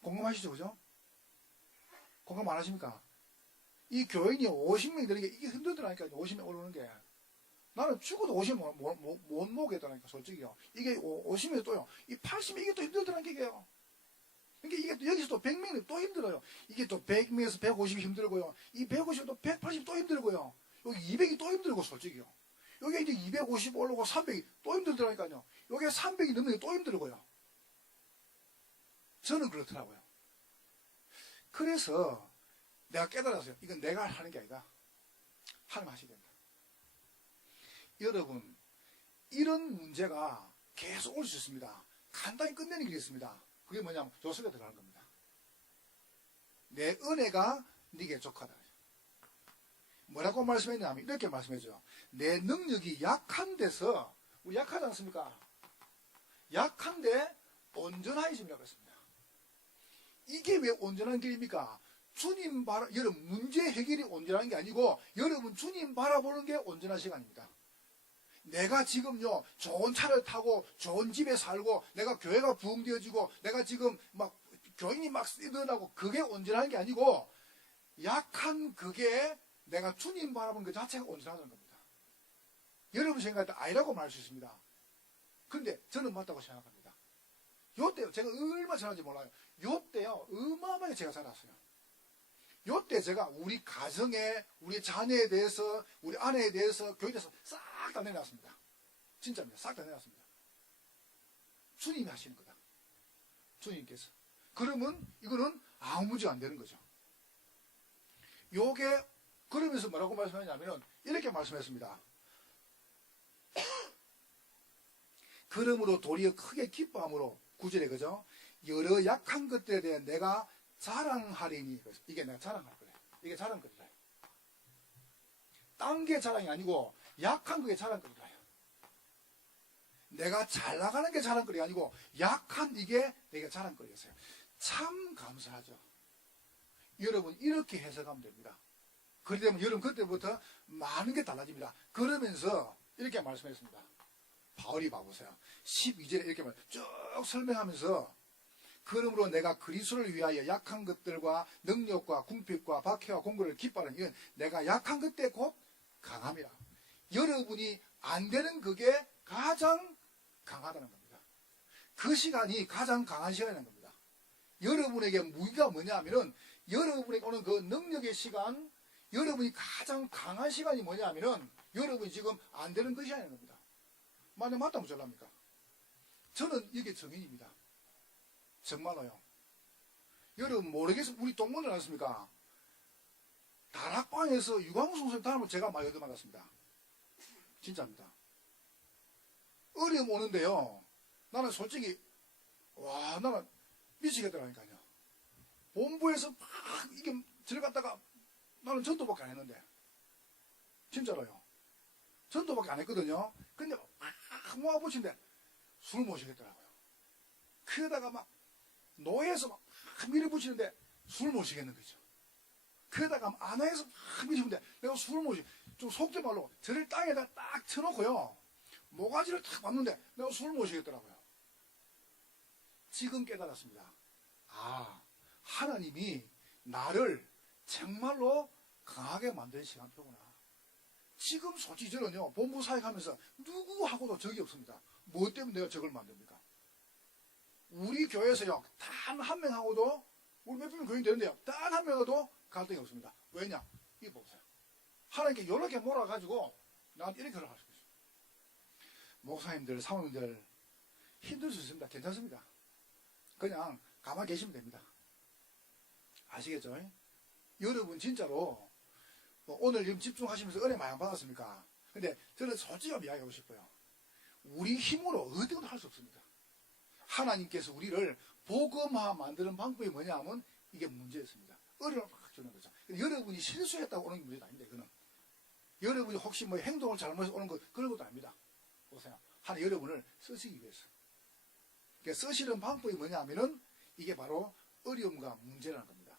공감하시죠? 그죠? 공감 안 하십니까? 이 교인이 50명 되는 게 이게 힘들더라니까요. 50명 올라오는 게. 나는 죽어도 50명 못 모으겠다니까, 솔직히요. 이게 50명 또요. 이 80명 이게 또 힘들더라니까, 이게요. 그러니까 이게 여기서 또 100명이 또 힘들어요. 이게 또 100명에서 150이 힘들고요. 이 150도 180이 또 힘들고요. 여기 200이 또 힘들고, 솔직히요. 여기 이제 250 올라오고 300이 또 힘들더라니까요. 여기 300이 넘는 게 또 힘들고요. 저는 그렇더라고요. 그래서 내가 깨달았어요. 이건 내가 하는 게 아니다. 하나님 하셔야 된다. 여러분, 이런 문제가 계속 올 수 있습니다. 간단히 끝내는 길이 있습니다. 그게 뭐냐면 요술에 들어가는 겁니다. 내 은혜가 네게 족하다. 뭐라고 말씀했냐면 이렇게 말씀해줘요. 내 능력이 약한 데서, 우리 약하지 않습니까? 약한데 온전하여짐이라고 했습니다. 이게 왜 온전한 길입니까? 주님 여러분 문제 해결이 온전한 게 아니고 여러분 주님 바라보는 게 온전한 시간입니다. 내가 지금요 좋은 차를 타고 좋은 집에 살고 내가 교회가 부흥되어지고 내가 지금 막 교인이 막 일어나고 그게 온전한 게 아니고 약한 그게 내가 주님 바라보는 그 자체가 온전하다는 겁니다. 여러분 생각할 때 아니라고 말할 수 있습니다. 그런데 저는 맞다고 생각합니다. 요때 제가 얼마나 잘하는지 몰라요. 요때요 어마어마하게 제가 잘했어요. 요때 제가 우리 가정에 우리 자녀에 대해서 우리 아내에 대해서 교회에 대해서 싹 다 내놨습니다. 진짜입니다. 싹 다 내놨습니다. 주님이 하시는 거다. 주님께서. 그러면 이거는 아무 문제가 안 되는 거죠. 요게 그러면서 뭐라고 말씀하냐면 이렇게 말씀했습니다. 그러므로 도리어 크게 기뻐함으로 9절에 그죠? 여러 약한 것들에 대해 내가 자랑하리니. 이게 내가 자랑할 거예요. 이게 자랑거리다. 딴 게 자랑이 아니고 약한 그게 자랑거리다. 내가 잘 나가는 게 자랑거리가 아니고 약한 이게 내가 자랑거리였어요. 참 감사하죠. 여러분 이렇게 해석하면 됩니다. 그러면 여러분 그때부터 많은 게 달라집니다. 그러면서 이렇게 말씀했습니다. 바울이 봐보세요. 12절에 이렇게 쭉 설명하면서 그러므로 내가 그리스도를 위하여 약한 것들과 능력과 궁핍과 박해와 공고를 기뻐하는 이건 내가 약한 그때 곧 강함이라. 여러분이 안 되는 그게 가장 강하다는 겁니다. 그 시간이 가장 강한 시간이라는 겁니다. 여러분에게 무기가 뭐냐 하면은 여러분에게 오는 그 능력의 시간, 여러분이 가장 강한 시간이 뭐냐면은 여러분이 지금 안 되는 것이 아닌 겁니다. 만약 맞다면 어쩌랍니까? 저는 이게 정인입니다. 정말로요. 여러분 모르겠어요. 우리 동문을 않습니까? 다락방에서 유광수 선생님 닮은 제가 많이 얻어맞았습니다. 진짜입니다. 어려움 오는데요. 나는 솔직히 나는 미치겠더라니까요. 본부에서 막 이게 들어갔다가 나는 전도밖에 안 했는데 진짜로요. 전도밖에 안 했거든요. 근데 막 모아붙인데 술 모시겠더라고요. 그러다가 막 노예에서 막 밀어붙이는데 술 모시겠는 거죠. 그러다가 안에서 막 밀어붙이는데 내가 술 모시 좀 속된 말로 저를 땅에다 딱 쳐놓고요. 모가지를 탁 맞는데 내가 술 모시겠더라고요. 지금 깨달았습니다. 하나님이 나를 정말로 강하게 만든 시간표구나. 지금 솔직히 저는요, 본부 사역하면서 누구하고도 적이 없습니다. 뭐 때문에 내가 적을 만듭니까? 우리 교회에서요, 단 한 명하고도, 우리 몇백 명 교인 되는데요, 단 한 명하고도 갈등이 없습니다. 왜냐? 이거 보세요. 하나님께 이렇게 몰아가지고, 나한테 이렇게 할 수 있어요. 목사님들, 사모님들, 힘들 수 있습니다. 괜찮습니다. 그냥 가만히 계시면 됩니다. 아시겠죠? 여러분 진짜로 오늘 지금 집중하시면서 은혜 많이 받았습니까? 근데 저는 솔직히 이야기하고 싶어요. 우리 힘으로 어디도 할 수 없습니다. 하나님께서 우리를 복음화 만드는 방법이 뭐냐 하면 이게 문제였습니다. 어려움을 팍 주는 거죠. 여러분이 실수했다고 오는 게 문제가 아닙니다. 이거는. 여러분이 혹시 뭐 행동을 잘못해서 오는 거 그런 것도 아닙니다. 보세요. 하나님 여러분을 쓰시기 위해서. 그러니까 쓰시는 방법이 뭐냐 하면은 이게 바로 어려움과 문제라는 겁니다.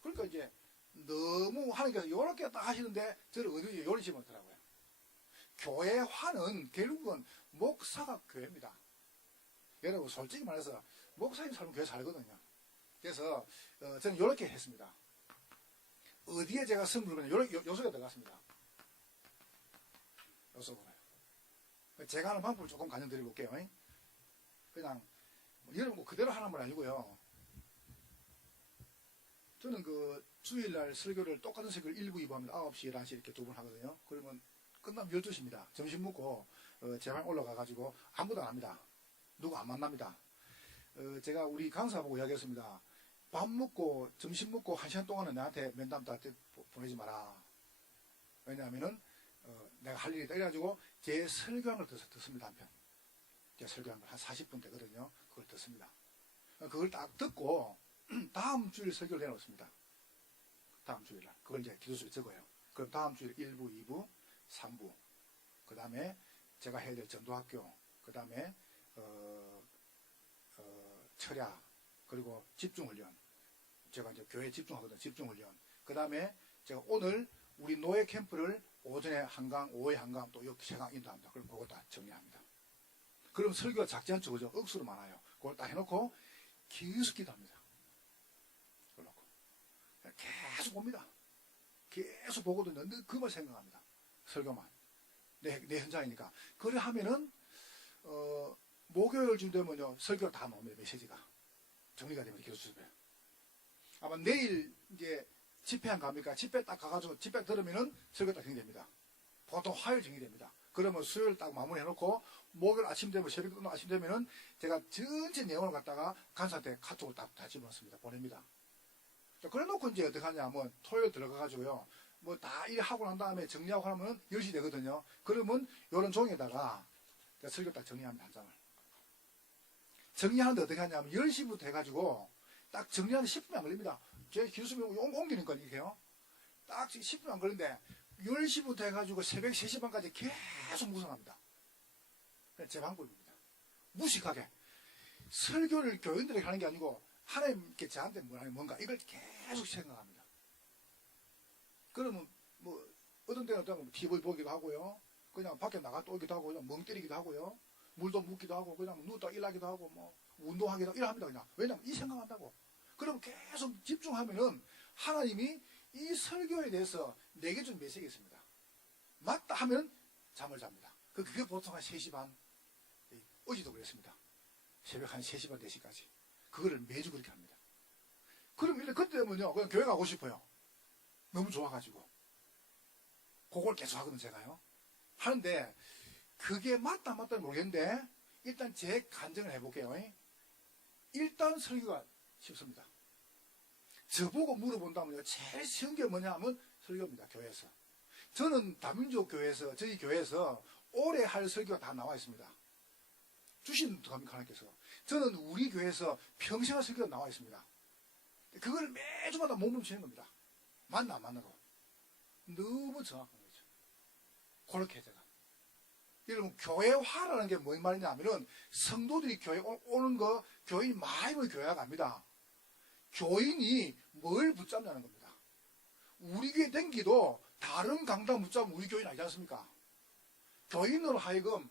그러니까 이제 너무 하나님께서 이렇게 딱 하시는데 저를 어디에 요리지 못하더라고요. 교회화는 결국은 목사가 교회입니다. 여러분 솔직히 말해서 목사님 살면 교회 살거든요. 그래서 저는 이렇게 했습니다. 어디에 제가 승부를 그냥 요소에 들어갔습니다. 요소로. 제가 하는 방법을 조금 가르쳐드려 볼게요. 그냥 여러분 그대로 하는 건 아니고요. 저는 그 주일날 설교를 똑같은 설교를 1부, 2부 합니다. 9시, 11시 이렇게 두 번 하거든요. 그러면 끝나면 12시입니다. 점심 먹고 제 방 올라가가지고 아무도 안 합니다. 누구 안 만납니다. 제가 우리 강사 보고 이야기했습니다. 밥 먹고 점심 먹고 1시간 동안은 나한테 면담 다 보내지 마라. 왜냐하면은 내가 할 일이 있다. 이래가지고 제 설교한 걸 듣습니다. 한편. 제 설교한 걸 한 40분 되거든요. 그걸 듣습니다. 그걸 딱 듣고 다음 주일 설교를 내놓습니다. 다음 주일날. 그걸 이제 기도수에 적어요. 그럼 다음 주일 1부, 2부, 3부. 그 다음에 제가 해야 될 전도학교. 그 다음에 철야. 그리고 집중훈련. 제가 이제 교회에 집중하거든요. 집중훈련. 그 다음에 제가 오늘 우리 노예 캠프를 오전에 한강, 오후에 한강, 또 이렇게 세강 인도합니다. 그럼 그거 다 정리합니다. 그럼 설교가 작지 않죠. 그죠? 억수로 많아요. 그걸 다 해놓고 계속 기도합니다. 그러고 계속 봅니다. 계속 보거든요. 그만 생각합니다. 설교만. 내 현장이니까. 그래 하면은 목요일쯤 되면요. 설교가 다 나옵니다. 메시지가. 정리가 되면 계속 주세요. 아마 내일 이제 집회 안 갑니까? 집회 딱 가가지고 집회 들으면은 설교 딱 정리됩니다. 보통 화요일 정리됩니다. 그러면 수요일 딱 마무리 해놓고 목요일 아침 되면 새벽 끝나고 아침 되면은 제가 전체 내용을 갖다가 간사한테 카톡을 다 집어넣습니다. 보냅니다. 그래 놓고 이제 어떻게 하냐면 토요일 들어가가지고요. 뭐 다 일하고 난 다음에 정리하고 하면 10시 되거든요. 그러면 요런 종이에다가 제가 설교 딱 정리합니다. 한 장을. 정리하는데 어떻게 하냐면 10시부터 해가지고 딱 정리하는 10분이 안 걸립니다. 제 기술이 옮기니까 이렇게요. 딱 10분 안 걸리는데 10시부터 해가지고 새벽 3시 반까지 계속 묵상합니다. 제 방법입니다. 무식하게. 설교를 교인들에게 하는 게 아니고 하나님께 저한테 뭔가 이걸 계속 생각합니다. 그러면 뭐 어떤 때는 TV 보기도 하고요. 그냥 밖에 나갔다 오기도 하고 그냥 멍 때리기도 하고요. 물도 묻기도 하고 그냥 누웠다 일하기도 하고 뭐 운동하기도 하고 이러합니다. 그냥. 왜냐면 이 생각한다고. 그럼 계속 집중하면은 하나님이 이 설교에 대해서 내게 준 메시지가 있습니다. 맞다 하면 잠을 잡니다. 그게 보통 한 3시 반, 어제도 그랬습니다. 새벽 한 3시 반, 4시까지. 그거를 매주 그렇게 합니다. 그럼 그때 되면요, 그냥 교회 가고 싶어요. 너무 좋아가지고. 그걸 계속 하거든요, 제가요. 하는데, 그게 맞다, 맞다 모르겠는데, 일단 제 간증을 해볼게요. 일단 설교가 쉽습니다. 저보고 물어본다면요, 제일 쉬운 게 뭐냐 하면 설교입니다, 교회에서. 저는 다민족 교회에서, 저희 교회에서 올해 할 설교가 다 나와 있습니다. 주신 하나님께서. 저는 우리 교회에서 평생 할 설교가 나와 있습니다. 그걸 매주마다 몸을 치는 겁니다. 만나 안 만나고. 너무 정확한 거죠. 그렇게 제가. 여러분, 교회화라는 게 뭔 말이냐 하면은, 성도들이 교회 오는 거, 교인이 많이 모여 교회가 갑니다. 교인이 뭘 붙잡냐는 겁니다. 우리 교회 댕기도 다른 강당 붙잡으면 우리 교인 아니지 않습니까? 교인으로 하여금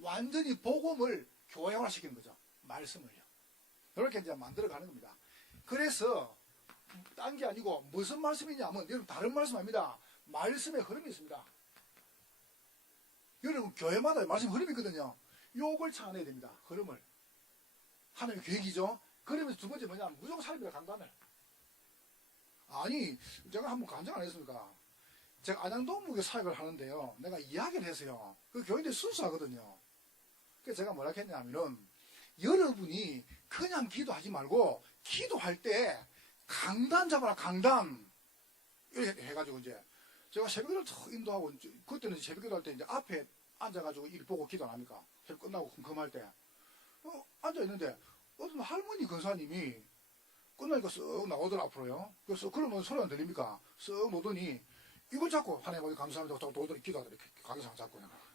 완전히 복음을 교회화 시키는 거죠. 말씀을요. 그렇게 이제 만들어 가는 겁니다. 그래서, 딴 게 아니고, 무슨 말씀이냐면, 여러분, 다른 말씀 아닙니다. 말씀의 흐름이 있습니다. 여러분, 교회마다 말씀 흐름이 있거든요. 요걸 찾아내야 됩니다. 흐름을. 하나님의 계획이죠. 그러면서 두 번째 뭐냐면, 무조건 살립니다. 강단을. 아니, 제가 한번 간증 안 했습니까? 제가 안양동목에 사역을 하는데요. 내가 이야기를 했어요. 그 교인들이 순수하거든요. 그래서 제가 뭐라 했냐면은, 여러분이 그냥 기도하지 말고, 기도할 때, 강단 잡아라, 강단. 이렇게 해가지고 이제, 제가 새벽기도를 턱 인도하고, 그때는 새벽기도 할 때 이제 앞에 앉아가지고 일 보고 기도 안 합니까? 새벽 끝나고 컴컴할 때. 앉아있는데, 어떤 할머니 권사님이 끝나니까 쓱 나오더라, 앞으로요. 그래서 그러면 소리 안 들립니까? 쓱 오더니, 이걸 잡고, 하나님 어디 감사합니다. 자꾸 오더니 기도하더라. 이렇게 가게상 잡고 내가.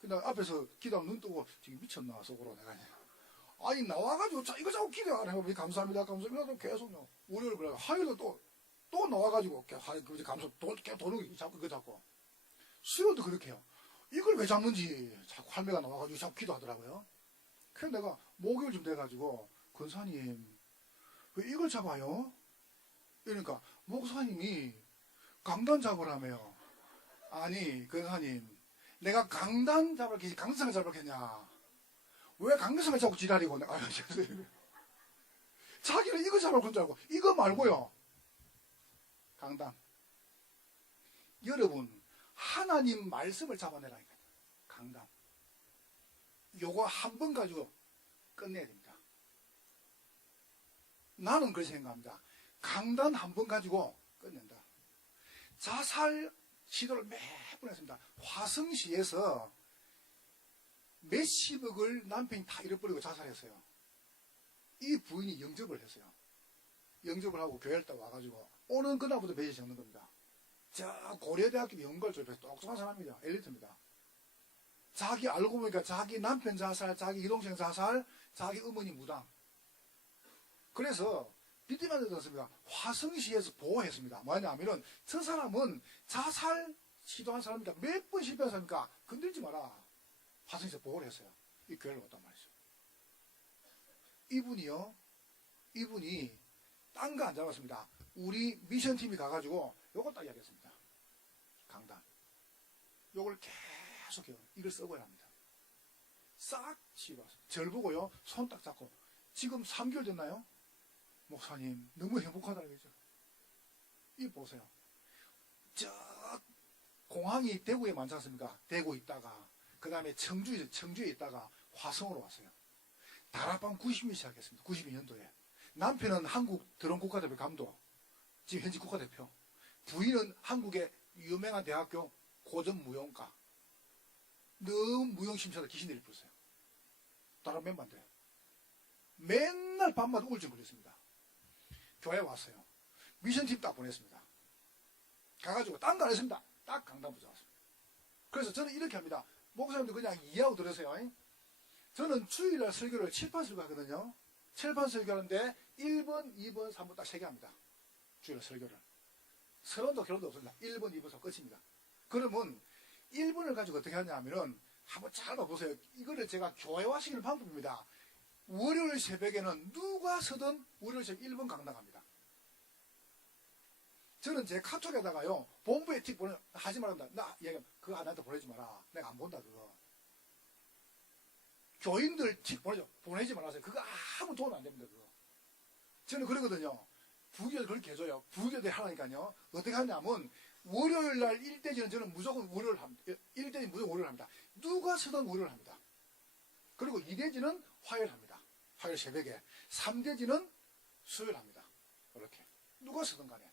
근데 앞에서 기도하면 눈 뜨고, 지금 미쳤나, 속으로 내가. 아니, 나와가지고, 자, 이거 자꾸 기도 안 해요. 감사합니다. 감사합니다. 계속요. 월요일 그래. 화요일도 또 나와가지고, 계속 도는 자꾸 그거 잡고. 수요도 그렇게 해요. 이걸 왜 잡는지 자꾸 할매가 나와가지고 자꾸 기도하더라고요. 그래서 내가 목요일 좀 돼가지고, 권사님, 왜 이걸 잡아요? 이러니까, 목사님이 강단 잡으라며요. 아니, 권사님, 내가 강단 잡으라겠지, 강성을 잡으라겠냐. 왜 강성을 잡고 지랄이고, 내가, 자기는 이거 잡을 건 줄 알고, 이거 말고요. 강단. 여러분, 하나님 말씀을 잡아내라니까요. 강단. 요거 한 번 가지고 끝내야 됩니다. 나는 그렇게 생각합니다. 강단 한 번 가지고 끝낸다. 자살 시도를 몇 번 했습니다. 화성시에서 몇십억을 남편이 다 잃어버리고 자살했어요. 이 부인이 영접을 했어요. 영접을 하고 교회를 딱 와가지고 오는 그날부터 매일 적는 겁니다. 저 고려대학교 연구를 졸업해서 똑똑한 사람입니다. 엘리트입니다. 자기 알고 보니까 자기 남편 자살, 자기 이동생 자살, 자기 어머니 무당. 그래서 비디만 들었습니다. 화성시에서 보호했습니다. 뭐냐면은 저 사람은 자살 시도한 사람이다. 몇 번 실패한 사람이니까 건들지 마라. 화성시에서 보호를 했어요. 이 교회를 왔단 말이죠. 이분이 딴 거 안 잡았습니다. 우리 미션팀이 가가지고 요걸 딱 이야기했습니다. 강단. 요걸 계속해요. 이걸 써봐야 합니다. 싹 치워봤어요. 절 보고요. 손 딱 잡고. 지금 3개월 됐나요? 목사님, 너무 행복하다는 거죠. 이 보세요. 저 공항이 대구에 많지 않습니까? 대구에 있다가 그 다음에 청주에 있다가 화성으로 왔어요. 다락방 90년 시작했습니다. 92년도에. 남편은 한국 드론 국가대표 감독, 지금 현직 국가대표. 부인은 한국의 유명한 대학교 고전무용가. 너무 무용심사들 귀신들이 부르세요. 다른 멤버 안 돼요. 맨날 밤마다 우울증 걸렸습니다. 교회 왔어요. 미션팀 딱 보냈습니다. 가가지고 딴 거 안 했습니다. 딱 강단부 잡았습니다. 그래서 저는 이렇게 합니다. 목사님도 그냥 이해하고 들으세요. 저는 주일날 설교를 칠판 설교 하거든요. 칠판 설교하는데 1번, 2번, 3번 딱 3개 합니다. 주일날 설교를. 서론도 결론도 없습니다. 1번, 2번, 3번 끝입니다. 그러면 1번을 가지고 어떻게 하냐 하면은 한번 잘 봐보세요. 이거를 제가 교회화 시키는 방법입니다. 월요일 새벽에는 누가 서든 월요일 새벽 1번 강당합니다. 저는 제 카톡에다가요, 본부에 틱 하지 말란다. 나, 얘가 그거 나한테 보내지 마라. 내가 안 본다, 그거. 교인들 틱 보내지 말아세요. 그거 아무 도움 안 됩니다, 그거. 저는 그러거든요. 부교대 그렇게 해줘요. 부교대 하라니까요. 어떻게 하냐면, 월요일 날 1대지는 저는 무조건 월요일 합니다. 1대지 무조건 월요일 합니다. 누가 서든 월요일 합니다. 그리고 2대지는 화요일 합니다. 화요일 새벽에. 3대지는 수요일 합니다. 이렇게. 누가 서든 간에.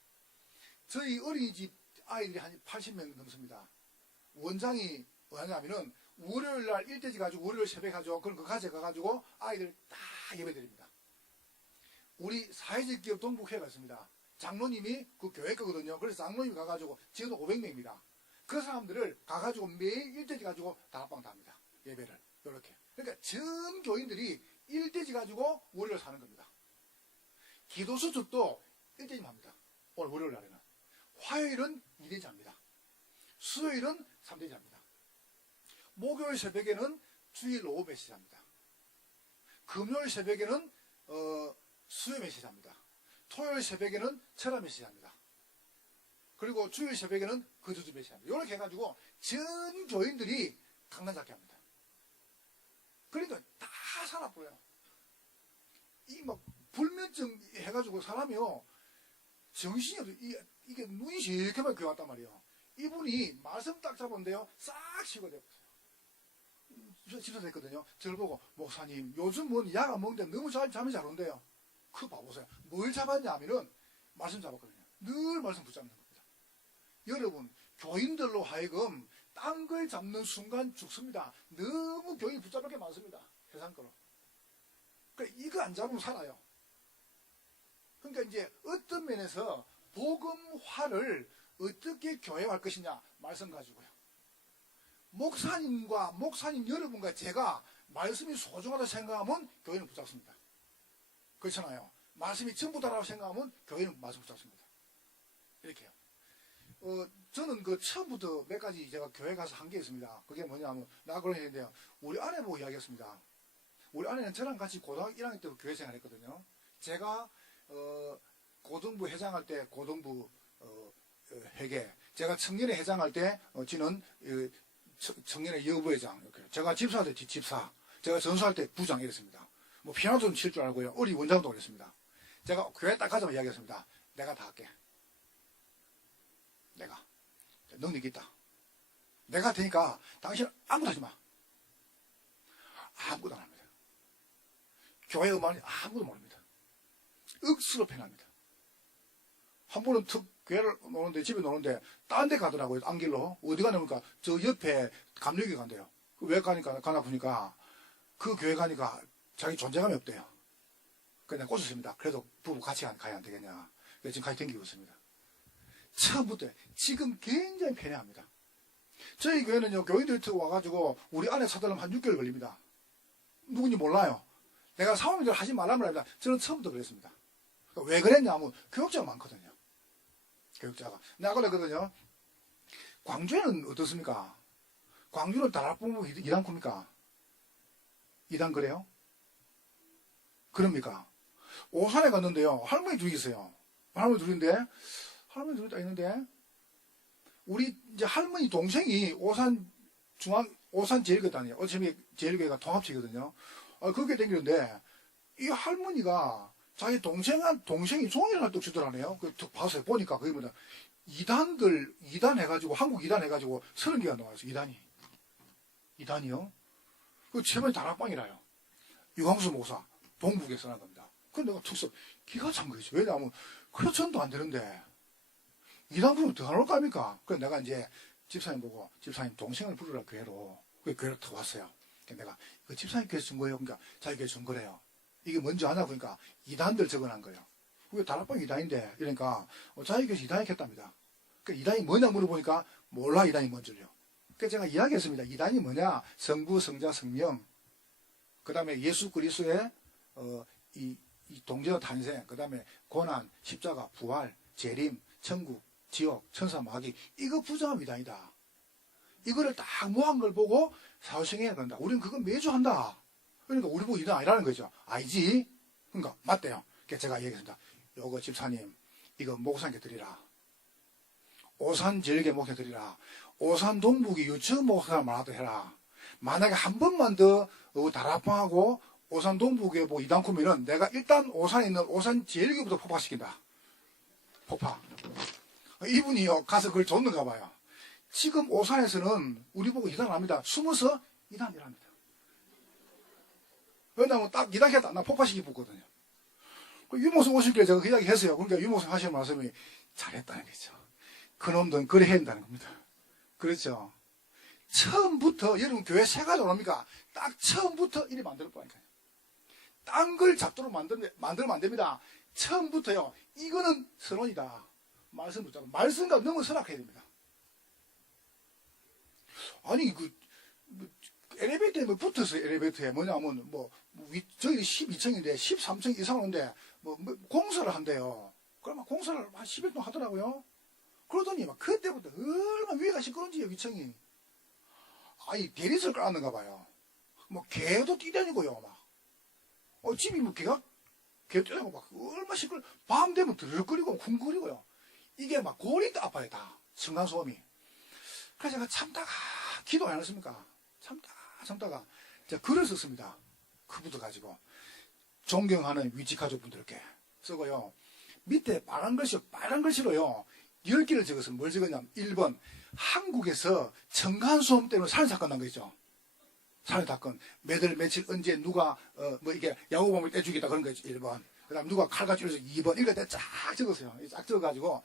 저희 어린이집 아이들이 한 80명 넘습니다. 원장이 뭐냐면은 월요일 날 1대지 가지고 월요일 새벽에 가지고 그럼 그 가져가가지고 아이들 다 예배드립니다. 우리 사회적 기업 동북회가 있습니다. 장로님이 그 교회 거거든요. 그래서 장로님이 가가지고 지금 500명입니다. 그 사람들을 가가지고 매일 1대지 가지고 다락방 답니다. 예배를. 이렇게. 그러니까 전 교인들이 1대지 가지고 월요일 사는 겁니다. 기도 수첩도 1대지 합니다. 오늘 월요일 날에는. 화요일은 2대지 합니다. 수요일은 3대지 합니다. 목요일 새벽에는 주일 오후 메시지 합니다. 금요일 새벽에는 수요 메시지 합니다. 토요일 새벽에는 철야 메시지 합니다. 그리고 주일 새벽에는 거두주 메시지 합니다. 이렇게 해가지고 전 교인들이 강단 잡게 합니다. 그러니까 다 살아버려요. 이 막 불면증 해가지고 사람이요 정신이 없어요. 이게 눈이 시커멓게 교회 왔단 말이에요. 이분이 말씀 딱 잡았는데요 싹 쉬고 되었어요. 집사 됐거든요. 저를 보고 목사님 요즘 뭔 약 안 먹는데 너무 잠이 잘 온대요. 그거 봐보세요. 뭘 잡았냐 하면은 말씀 잡았거든요. 늘 말씀 붙잡는 겁니다. 여러분 교인들로 하여금 딴 걸 잡는 순간 죽습니다. 너무 교인이 붙잡을 게 많습니다. 세상 거로. 그러니까 이거 안 잡으면 살아요. 그러니까 이제 어떤 면에서 복음화를 어떻게 교회화할 것이냐 말씀 가지고요. 목사님과 목사님 여러분과 제가 말씀이 소중하다고 생각하면 교회는 붙잡습니다. 그렇잖아요. 말씀이 전부다라고 생각하면 교회는 말씀 붙잡습니다. 이렇게요. 저는 그 처음부터 몇 가지 제가 교회 가서 한 게 있습니다. 그게 뭐냐면 나 그런 얘기인데요. 우리 아내 보고 이야기했습니다. 우리 아내는 저랑 같이 고등학교 1학년 때부터 교회 생활했거든요. 제가 고등부 회장할 때 고등부 회계, 제가 청년회 회장할 때 지는 청년회 여부회장, 이렇게. 제가 집사할 때 집사, 제가 전수할 때 부장 이랬습니다. 뭐 피아노도 칠 줄 알고요. 어리 원장도 그랬습니다. 제가 교회 딱 가자마자 이야기했습니다. 내가 다 할게. 내가 능력이 있다. 내가 할 테니까 당신 아무것도 하지 마. 아무것도 안 합니다. 교회 음악이 아무것도 모릅니다. 억수로 편합니다. 한 번은 교회를 노는데 집에 노는데 딴 데 가더라고요. 안길로. 어디 가냐니까 저 옆에 감리교회 간대요. 왜 가나 보니까 그 교회 가니까 자기 존재감이 없대요. 그래서 내가 꼬셨습니다. 그래도 부부 같이 가야 안 되겠냐. 그래서 지금 같이 댕기고 있습니다. 처음부터 지금 굉장히 편해합니다. 저희 교회는요 교인들이 와가지고 우리 아내 사달라면 한 6개월 걸립니다. 누군지 몰라요. 내가 사모님들 하지 말라면 합니다. 저는 처음부터 그랬습니다. 그러니까 왜 그랬냐 하면 교육자가 많거든요. 교육자가. 내가 그랬거든요. 광주에는 어떻습니까? 광주는 다락방부 2단 굽니까? 2단 그래요? 그럽니까? 오산에 갔는데요. 할머니 둘이 있어요. 할머니 둘인데 할머니 둘이 다 있는데 우리 이제 할머니 동생이 오산 제일교회 다녀요. 어차피 제일교회가 통합체거든요. 그렇게 댕기는데 이 할머니가 자기 동생이 종이를 할 때 주더라네요. 그 봐서 보니까 그게 뭐냐 2단 해가지고 한국 2단 해가지고 30개가 나왔어요. 2단이요? 그 제발 다락방이라요. 유광수 목사 동북에서 난 겁니다. 그래서 내가 툭 기가 찬 거지. 왜냐하면 그래 전도 안 되는데 2단 부르면 더 안 올 거 아닙니까? 그래서 내가 이제 집사님 보고 집사님 동생을 부르라 교회로 그 교회로 더 왔어요. 내가 그 집사님 교회에서 준 거예요. 그러니까 자기 교회에서 준 거래요. 이게 뭔지 아냐 보니까 2단들 적어놓은 거예요. 그게 다락방 2단인데 이러니까 자기 교회에서 2단 했답니다. 그러니까 2단이 뭐냐 물어보니까 몰라 2단이 뭔지요. 그래서 제가 이야기했습니다. 2단이 뭐냐 성부 성자 성령 그 다음에 예수 그리스도의 이 동정의 탄생 그 다음에 고난 십자가 부활 재림 천국 지옥 천사 마귀 이거 부정한 2단이다. 이거를 딱 모한 걸 보고 사후생해야 된다. 우리는 그거 매주 한다. 그러니까 우리 보고 2단 아니라는 거죠. 아니지? 그러니까 맞대요. 그래서 제가 얘기했습니다. 요거 집사님 이거 목사님께 드리라. 오산 제일교회 목사 드리라. 오산 동북이 유치원 목사 말하도 해라. 만약에 한 번만 더 다락방하고 오산 동북에 뭐 2단 쿠면은 내가 일단 오산에 있는 오산 제일교회부터 폭파시킨다. 폭파. 이분이요, 가서 그걸 줬는가 봐요. 지금 오산에서는 우리 보고 이단 합니다. 숨어서 이단 일합니다. 왜냐하면 딱 이단 했다. 나 폭파시키 붙거든요. 유목성 오실길래 제가 그 이야기 했어요. 그러니까 유목성 하시는 말씀이 잘했다는 거죠. 그놈들은 그래 해야 된다는 겁니다. 그렇죠. 처음부터, 여러분 교회 세 가지 옵니까? 딱 처음부터 이리 만들 거니까요. 딴 걸 잡도록 만들면 안 됩니다. 처음부터요, 이거는 선언이다. 말씀 붙잡고, 말씀과 너무 선악해야 됩니다. 아니, 엘리베이터에 뭐 붙었어요, 엘리베이터에. 뭐냐면, 저희 12층인데, 13층 이상 오는데, 공사를 한대요. 그러면 공사를 한 10일 동안 하더라고요. 그러더니, 그때부터 얼마나 위에가 시끄러운지요, 위층이. 아니, 대리석을 깔았는가 봐요. 개도 뛰다니고요, 집이 개 뛰다니고 얼마나 시끄러, 밤 되면 드르륵거리고 쿵거리고요. 이게 골이 아파요, 다. 층간소음이. 그래서 제가 참다가, 기도 안 했습니까? 참다가, 제가 글을 썼습니다. 그분들 가지고. 존경하는 위치 가족분들께 쓰고요. 밑에 빨간 글씨로요. 10개를 적었어요. 뭘 적었냐면, 1번. 한국에서 층간소음 때문에 살인사건 난 거 있죠. 살인사건. 매달 며칠 언제 누가, 이게 야구bom을 떼주겠다 그런 거 있죠. 1번. 그 다음 누가 칼 가지고 2번. 이걸 쫙 적었어요. 쫙 적어가지고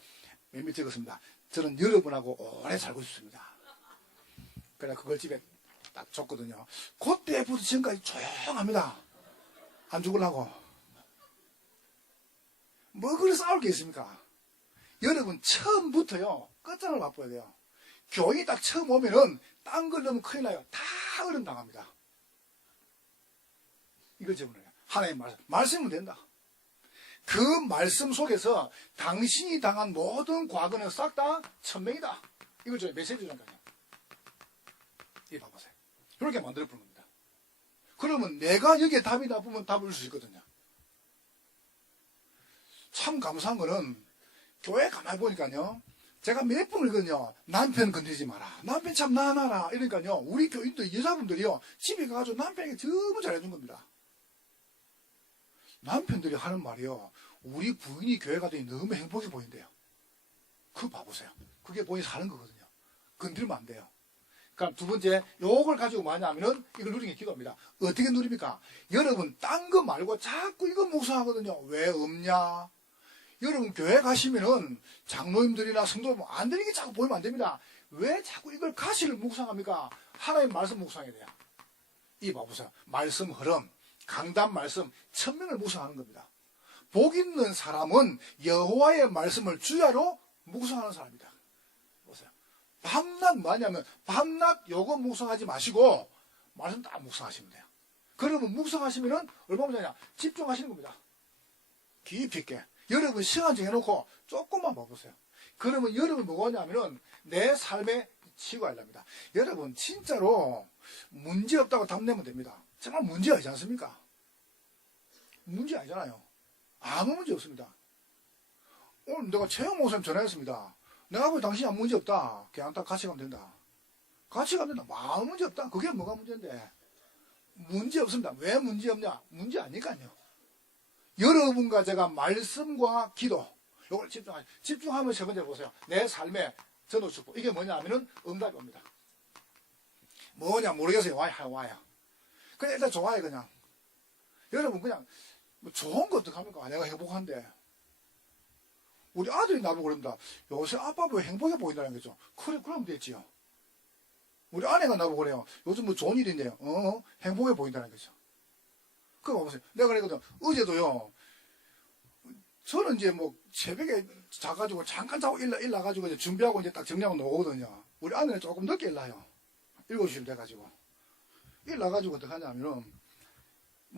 몇 몇 적었습니다. 저는 여러분하고 오래 살고 싶습니다. 그래 그걸 집에 딱 줬거든요. 그때부터 지금까지 조용합니다. 안 죽으려고. 그래 싸울 게 있습니까? 여러분 처음부터요. 끝장을 맛봐야 돼요. 교인이 딱 처음 오면은 딴 걸 넣으면 큰일 나요. 다 어른 당합니다. 이걸 제문해요. 하나님 말씀은 된다. 그 말씀 속에서 당신이 당한 모든 과거는 싹 다 천명이다. 이걸 저희 메시지 주니까요. 이 봐보세요. 이렇게 만들어 보는 겁니다. 그러면 내가 여기에 답이 나쁘면 답을 줄 수 있거든요. 참 감사한 거는 교회 가만히 보니까요. 제가 몇 번을 거든요. 남편 건드리지 마라. 남편 참 나나라. 이러니까요. 우리 교인들 여자분들이요. 집에 가가지고 남편에게 너무 잘해준 겁니다. 남편들이 하는 말이요. 우리 부인이 교회 가더니 너무 행복해 보인대요. 그거 봐보세요. 그게 본인이 사는 거거든요. 건드리면 안 돼요. 그러니까 두 번째, 요걸 가지고 뭐냐면은 이걸 누리는 게 기도입니다. 어떻게 누립니까? 여러분, 딴 거 말고 자꾸 이거 묵상하거든요. 왜 없냐? 여러분, 교회 가시면은 장로님들이나 성도님 안 되는 게 자꾸 보이면 안 됩니다. 왜 자꾸 이걸 가시를 묵상합니까? 하나님 말씀 묵상해야 돼요. 이 봐보세요. 말씀 흐름, 강단 말씀, 천명을 묵상하는 겁니다. 복 있는 사람은 여호와의 말씀을 주야로 묵상하는 사람이다. 보세요. 밤낮 뭐냐면 밤낮 요거 묵상하지 마시고 말씀 다 묵상하시면 돼요. 그러면 묵상하시면은 얼마나 되냐? 집중하시는 겁니다. 깊이 있게. 여러분 시간 정해놓고 조금만 봐보세요. 그러면 여러분 뭐냐면은 내 삶에 치유하려합니다. 여러분 진짜로 문제 없다고 답 내면 됩니다. 정말 문제 아니지 않습니까? 문제 아니잖아요. 아무 문제 없습니다. 오늘 내가 최영 목사님 전화했습니다. 내가 보기 당신이 아무 문제 없다. 그냥 딱 같이 가면 된다. 같이 가면 된다. 아무 문제 없다. 그게 뭐가 문제인데? 문제 없습니다. 왜 문제 없냐? 문제 아니까요. 여러분과 제가 말씀과 기도, 이걸 집중하면 세 번째 보세요. 내 삶의 전도 축복. 이게 뭐냐 하면은 응답이 옵니다. 뭐냐 모르겠어요. 와요. 그냥 일단 좋아요, 그냥. 여러분, 그냥, 좋은 거 어떡합니까? 내가 행복한데. 우리 아들이 나보고 그럽니다. 요새 아빠 왜 행복해 보인다는 거죠. 그래, 그럼 됐지요. 우리 아내가 나보고 그래요. 요즘 좋은 일 있네요. 행복해 보인다는 거죠. 그거 봐보세요. 내가 그랬거든. 어제도요, 저는 이제 새벽에 자가지고 잠깐 자고 일 나가지고 이제 준비하고 이제 딱 정리하고 나오거든요. 우리 아내는 조금 늦게 일 나요. 7시쯤 돼가지고. 일 나가지고 어떻게 하냐면은,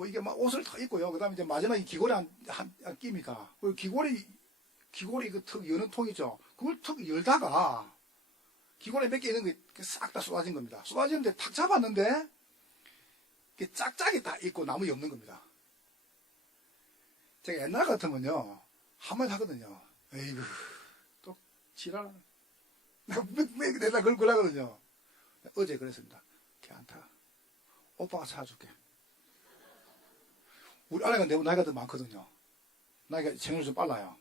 이게 옷을 다 입고요. 그 다음에 이제 마지막에 귀걸이 안 끼니까. 그 귀걸이 그 턱 여는 통 있죠. 그걸 턱 열다가, 귀걸이 몇 개 있는 게 싹 다 쏟아진 겁니다. 쏟아지는데 탁 잡았는데, 짝짝이 다 있고 나무 없는 겁니다. 제가 옛날 같으면요, 한마디 하거든요. 에이구, 또 지랄. 내가 그걸 그러거든요. 어제 그랬습니다. 걔한테 오빠가 사줄게. 우리 아내가 내보다 나이가 더 많거든요. 나이가 생일이 좀 빨라요.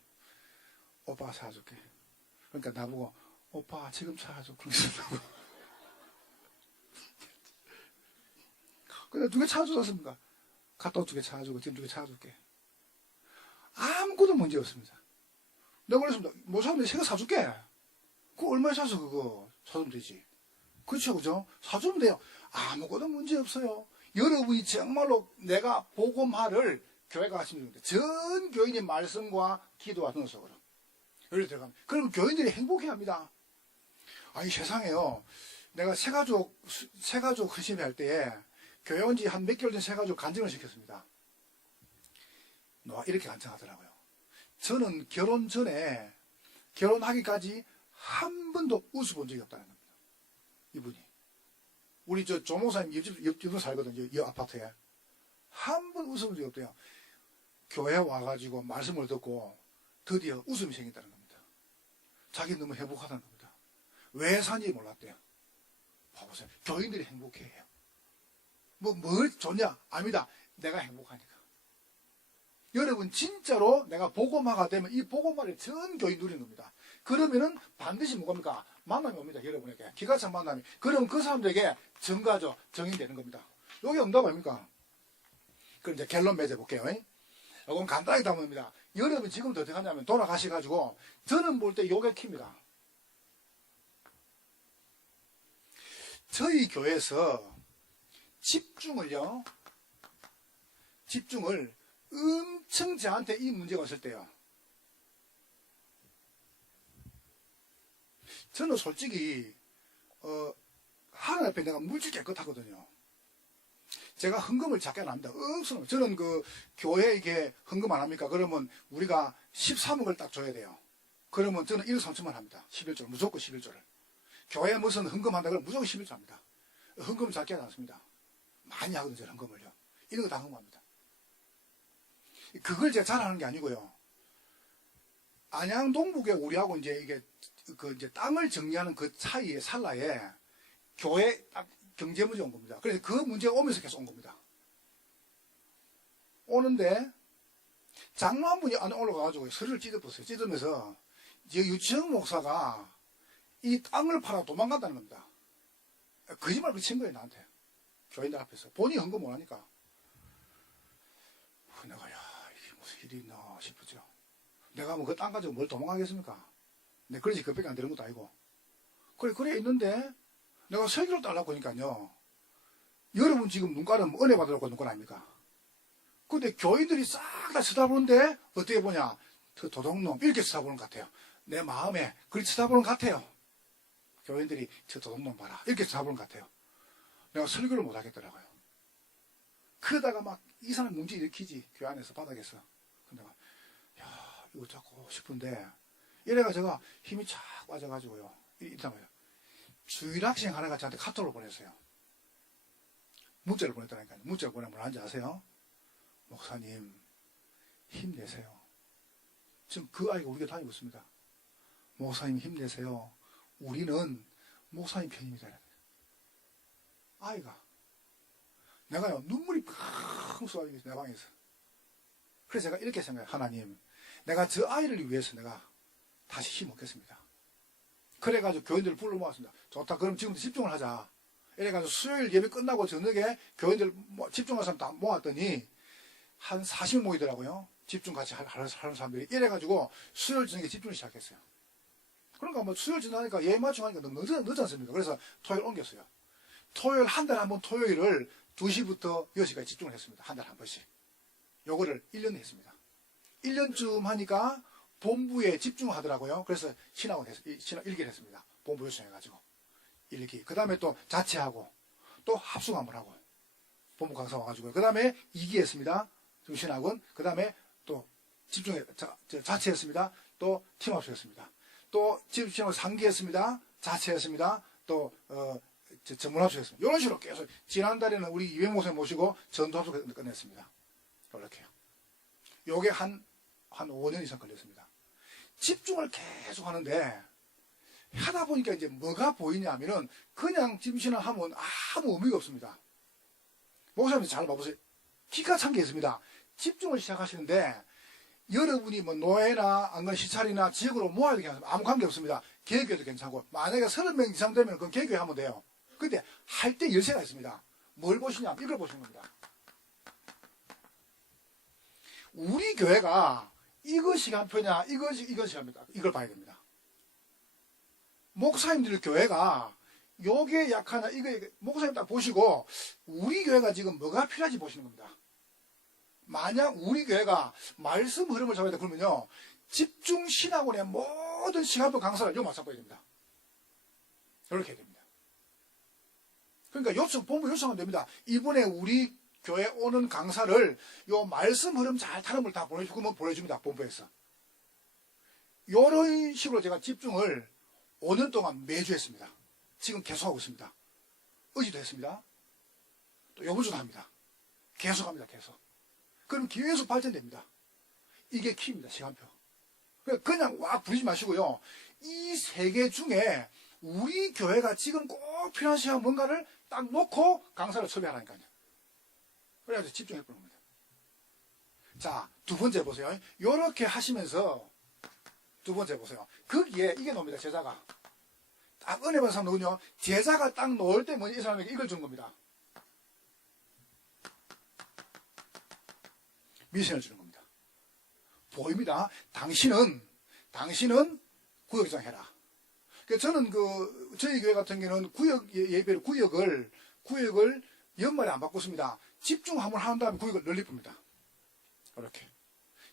오빠가 사줄게. 그러니까 나보고 오빠 지금 사줘. 그러고 근데 2개 찾아줬습니까? 갔다 2개 찾아주고 지금 2개 찾아줄게. 아무것도 문제 없습니다. 내가 그랬습니다. 뭐 사면 새거 사줄게. 그거 얼마에 사서 그거 사주면 되지. 그렇죠, 그죠? 사주면 돼요. 아무것도 문제 없어요. 여러분이 정말로 내가 복음화를 교회가 하시면 됩니다. 전 교인의 말씀과 기도와 능력으로 여기 들어가면 그럼 교인들이 행복해합니다. 아니 세상에요. 내가 새가족 헌신회 할 때에 교회 온 지 한 몇 개월 전 새가족 간증을 시켰습니다. 이렇게 간증하더라고요. 저는 결혼 전에 결혼하기까지 한 번도 웃어본 적이 없다는 겁니다. 이분이. 우리 조 목사님 옆집으로 살거든요. 이 아파트에. 한 번 웃어본 적이 없대요. 교회 와가지고 말씀을 듣고 드디어 웃음이 생긴다는 겁니다. 자기 너무 행복하다는 겁니다. 왜 사는지 몰랐대요. 봐보세요. 교인들이 행복해해요. 뭘 좋냐? 아닙니다. 내가 행복하니까. 여러분 진짜로 내가 복음화가 되면 이 복음화를 전 교인 누리는 겁니다. 그러면은 반드시 뭐겁니까? 만남이 옵니다. 여러분에게. 기가 찬 만남이. 그럼 그 사람들에게 정가죠. 정인되는 겁니다. 여기 응답 아닙니까? 그럼 이제 결론 맺어볼게요. 이건 간단하게 담습니다. 여러분 지금도 어떻게 하냐면 돌아가셔가지고 저는 볼 때 요게 킵니다. 저희 교회에서 집중을 엄청 저한테 이 문제가 왔을 때요. 저는 솔직히 하나님 앞에 내가 물질 깨끗하거든요. 제가 헌금을 작게 안 합니다. 엄청 저는 그 교회 이게 헌금 안 합니까? 그러면 우리가 13억을 딱 줘야 돼요. 그러면 저는 1억 3천만 합니다. 11조를 무조건 11조를. 교회에 무슨 헌금한다 그러면 무조건 11조 합니다. 헌금을 작게 하지 않습니다. 많이 하거든요. 저는 헌금을요. 이런 거 다 헌금합니다. 그걸 제가 잘하는 게 아니고요. 안양 동북에 우리하고 이제 이게 이제 땅을 정리하는 그 사이에 살라에 교회 딱 경제 문제 온 겁니다. 그래서 그 문제가 오면서 계속 온 겁니다. 오는데 장로 한 분이 안에 올라가가지고 서류를 찢어봤어요. 찢으면서 유치영 목사가 이 땅을 팔아 도망간다는 겁니다. 거짓말을 친 거예요, 나한테. 교인들 앞에서. 본인이 헌금 못 하니까. 내가, 이게 무슨 일이 있나 싶었죠. 내가 뭐 그 땅 가지고 뭘 도망가겠습니까? 내 그러지 그밖에 안 되는 것도 아니고. 그래 있는데, 내가 설교를 달라고 하니까요. 여러분 지금 눈가는 은혜 받으라고 눈가 아닙니까? 근데 교인들이 싹 다 쳐다보는데, 어떻게 보냐. 그 도둑놈, 이렇게 쳐다보는 것 같아요. 내 마음에 그렇게 쳐다보는 것 같아요. 교인들이 저 도둑놈 봐라. 이렇게 쳐다보는 것 같아요. 내가 설교를 못 하겠더라고요. 그러다가 막 이상한 문제 일으키지. 교회 안에서 바닥에서. 근데 내가, 이거 자꾸 싶은데, 이래가 제가 힘이 쫙 빠져가지고요. 이랬단 말이에요. 주일학생 하나가 저한테 카톡을 보냈어요. 문자를 보냈다니까요. 문자를 보내면 뭐라는지 아세요? 목사님, 힘내세요. 지금 그 아이가 우리 교회 다니고 있습니다. 목사님 힘내세요. 우리는 목사님 편입니다. 아이가. 내가요, 눈물이 팍 쏟아지고 있어요, 내 방에서. 그래서 제가 이렇게 생각해요. 하나님, 내가 저 아이를 위해서 내가 다시 힘먹겠습니다. 그래가지고 교인들을 불러 모았습니다. 좋다. 그럼 지금부터 집중을 하자. 이래가지고 수요일 예배 끝나고 저녁에 교인들 집중할 사람 다 모았더니 한 40명 모이더라고요. 집중 같이 하는 사람들이. 이래가지고 수요일 저녁에 집중을 시작했어요. 그러니까 뭐 수요일 지나니까 예배 맞춰가니까 너무 늦지 않습니까? 그래서 토요일 옮겼어요. 토요일 한 달에 한 번 토요일을 2시부터 6시까지 집중을 했습니다. 한 달에 한 번씩. 요거를 1년 했습니다. 1년쯤 하니까 본부에 집중하더라고요. 그래서 신학원 일기를 했습니다. 본부 요청해가지고. 일기. 그 다음에 또 자체하고, 또 합숙 한번 하고, 본부 강사 와가지고. 그 다음에 2기 했습니다. 신학원. 그 다음에 또 자체했습니다. 또 팀합숙했습니다. 또 집중하고 3기 했습니다. 자체했습니다. 또, 전문합숙했습니다. 이런 식으로 계속, 지난달에는 우리 이회 목사님 모시고 전도합숙 끝냈습니다. 이렇게요. 요게 한 5년 이상 걸렸습니다. 집중을 계속 하는데, 하다 보니까 이제 뭐가 보이냐 하면은, 그냥 집신을 하면 아무 의미가 없습니다. 목사님 잘 봐보세요. 기가 찬 게 있습니다. 집중을 시작하시는데, 여러분이 뭐 노예나 안건 시찰이나 지역으로 모아야 되게 하면 아무 관계 없습니다. 개교도 괜찮고 만약에 30명 이상 되면 그건 개교에 하면 돼요. 근데 할 때 열쇠가 있습니다. 뭘 보시냐? 이걸 보시는 겁니다. 우리 교회가 이거 시간표냐 이거 시간표냐 이걸 봐야 됩니다. 목사님들 교회가 요게 약하냐 이거 목사님 딱 보시고 우리 교회가 지금 뭐가 필요한지 보시는 겁니다. 만약 우리 교회가 말씀 흐름을 잡아야 돼 그러면요 집중신학원의 모든 시간표 강사를 요 맞춰봐야 됩니다. 이렇게 해야 됩니다. 그러니까 본부 요청하면 됩니다. 이번에 우리 교회 오는 강사를 요 말씀 흐름 잘 타는 걸 다 보내줍니다. 본부에서. 요런 식으로 제가 집중을 5년 동안 매주 했습니다. 지금 계속하고 있습니다. 의지도 했습니다. 또 요번 주도 합니다. 계속합니다. 계속. 그럼 계속 발전됩니다. 이게 키입니다. 시간표. 그냥 와 부리지 마시고요. 이 세 개 중에 우리 교회가 지금 꼭 필요한 시간 뭔가를 딱 놓고 강사를 섭외하라니까요. 그래가지고 집중해보는 겁니다. 자, 두 번째 보세요. 요렇게 하시면서 두 번째 보세요. 거기에 이게 나옵니다. 제자가. 딱 은혜 받은 사람 누군요? 제자가 딱 놓을 때 먼저 이 사람에게 이걸 준 겁니다. 미션을 주는 겁니다. 보입니다. 당신은 구역장 해라. 저는 저희 교회 같은 경우는 구역 예배를 구역을 연말에 안 바꿨습니다. 집중 한번 한 다음에 구역을 널리 풉니다. 이렇게.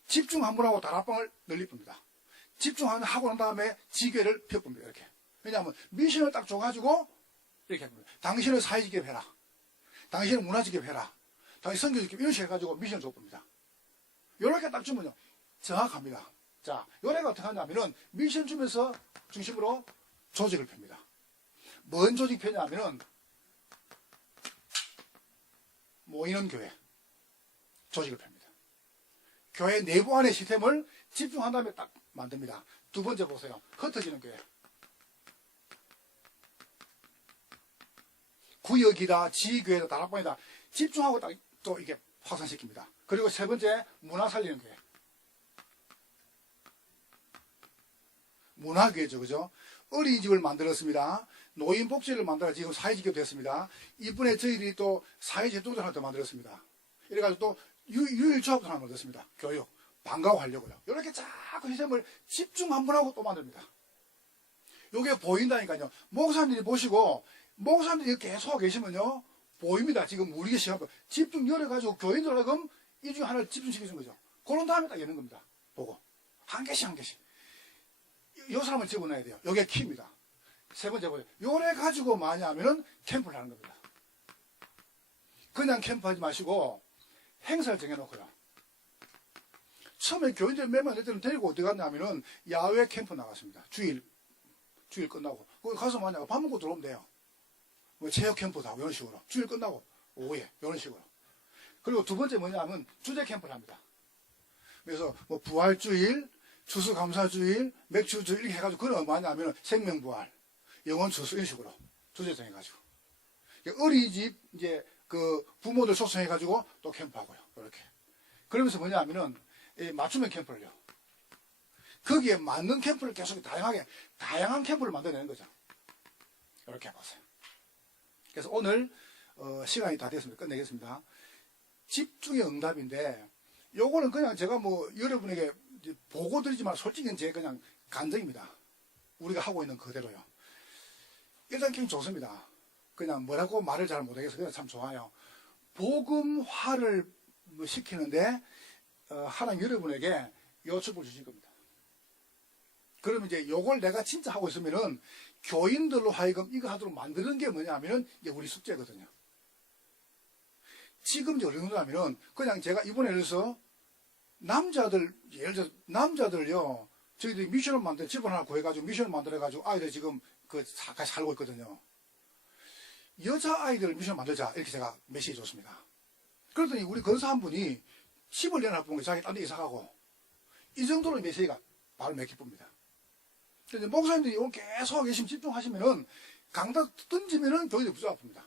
집중 한번 하고 다락방을 널리 풉니다. 집중 하고 난 다음에 지교회를 펴쁩니다. 이렇게. 왜냐하면 미션을 딱 줘가지고 이렇게 합니다. 당신은 사회지교회 해라. 당신은 문화지교회 해라. 당신 선교지교회 이런 식으로 해가지고 미션을 줘봅니다. 요렇게 딱 주면요. 정확합니다. 자, 요래가 어떻게 하냐면은 미션 주면서 중심으로 조직을 펴니다. 뭔 조직 펴냐면은 모이는 교회 조직을 펴니다. 교회 내부 안의 시스템을 집중한 다음에 딱 만듭니다. 두 번째 보세요. 흩어지는 교회. 구역이다, 지교회다, 다락방이다. 집중하고 딱 또 이게 확산시킵니다. 그리고 세 번째, 문화 살리는 교회. 문화교회죠, 그죠? 어린이집을 만들었습니다. 노인복지를 만들어 지금 사회지교 됐습니다. 이번에 저희들이 또 사회제도를 하나 더 만들었습니다. 이래가지고 또 유일조합도 하나 만들었습니다. 교육, 방과후하려고요. 이렇게 자꾸 시스템을 집중 한번 하고 또 만듭니다. 요게 보인다니까요. 목사님들이 보시고, 목사님들이 계속 하고 계시면요, 보입니다. 지금 우리의 시간, 집중 열어가지고 교인들 하금 이 중에 하나를 집중시켜준 거죠. 그런 다음에 딱 여는 겁니다. 보고. 한 개씩 한 개씩. 요 사람을 집어넣어야 돼요. 요게 키입니다. 세 번째 보세요. 요래 가지고 많이 하면은 캠프를 하는 겁니다. 그냥 캠프 하지 마시고 행사를 정해놓고요. 처음에 교인들 몇만 될 때는 데리고 어디 갔냐면은 야외 캠프 나갔습니다. 주일 끝나고. 거기 가서 만약에 밥 먹고 들어오면 돼요. 뭐 체육 캠프도 하고 이런 식으로. 주일 끝나고 오후에 이런 식으로. 그리고 두 번째 뭐냐면 주제 캠프를 합니다. 그래서 뭐 부활주일, 추수감사주일, 맥주주일 이렇게 해가지고 그건 뭐냐면 생명부활, 영혼추수 이런 식으로 주제 정해가지고 어린이집 이제 그 부모들 초청해가지고 또 캠프하고요. 이렇게. 그러면서 뭐냐면은 맞춤형 캠프를요. 거기에 맞는 캠프를 계속 다양한 캠프를 만들어내는 거죠. 이렇게 해보세요. 그래서 오늘 시간이 다 됐습니다. 끝내겠습니다. 집중의 응답인데 요거는 그냥 제가 뭐 여러분에게 보고 드리지만 솔직히 제 그냥 간증입니다. 우리가 하고 있는 그대로요. 일단 좀 좋습니다. 그냥 뭐라고 말을 잘 못하겠어요. 그냥 참 좋아요. 복음화를 시키는데 하나님 여러분에게 요청을 주신 겁니다. 그러면 이제 요걸 내가 진짜 하고 있으면은 교인들로 하여금 이거 하도록 만드는 게 뭐냐면은 이제 우리 숙제거든요. 지금 이제 어느 정도냐면은 그냥 제가 이번에 그래서 예를 들어서 남자들요, 저희들이 미션을 만들어, 집을 하나 구해가지고 미션을 만들어가지고 아이들 지금 같이 살고 있거든요. 여자아이들을 미션 만들자. 이렇게 제가 메시지 줬습니다. 그랬더니 우리 건사 한 분이 집을 내놔본 거 자기 딴 데 이사가고, 이 정도로 메시지가 바로 맺기 쁩니다. 그래서 목사님들이 오늘 계속 계시면 집중하시면은 강단 던지면은 교인들이 부족 아픕니다.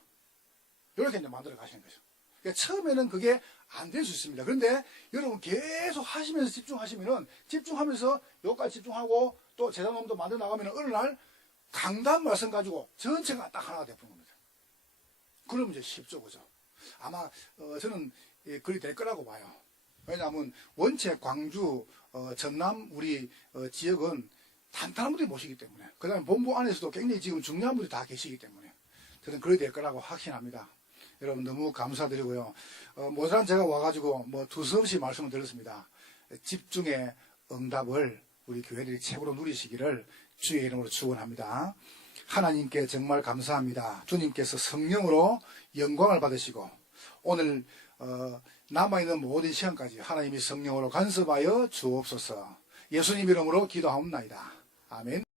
이렇게 이제 만들어 가시는 거죠. 그러니까 처음에는 그게 안 될 수 있습니다. 그런데 여러분 계속 하시면서 집중하시면은 집중하면서 여기까지 집중하고 또 제자놈도 만들어 나가면 어느 날 강단 말씀 가지고 전체가 딱 하나가 되는 겁니다. 그러면 이제 쉽죠, 그죠? 아마 저는 그리 될 거라고 봐요. 왜냐하면 원체 광주, 전남 우리 지역은 탄탄한 분들이 모시기 때문에, 그 다음에 본부 안에서도 굉장히 지금 중요한 분들이 다 계시기 때문에 저는 그리 될 거라고 확신합니다. 여러분 너무 감사드리고요. 모자란 제가 와가지고 뭐 두서없이 말씀을 드렸습니다. 집중의 응답을 우리 교회들이 최고로 누리시기를 주의 이름으로 축원합니다. 하나님께 정말 감사합니다. 주님께서 성령으로 영광을 받으시고 오늘 남아있는 모든 시간까지 하나님이 성령으로 간섭하여 주옵소서. 예수님 이름으로 기도하옵나이다. 아멘.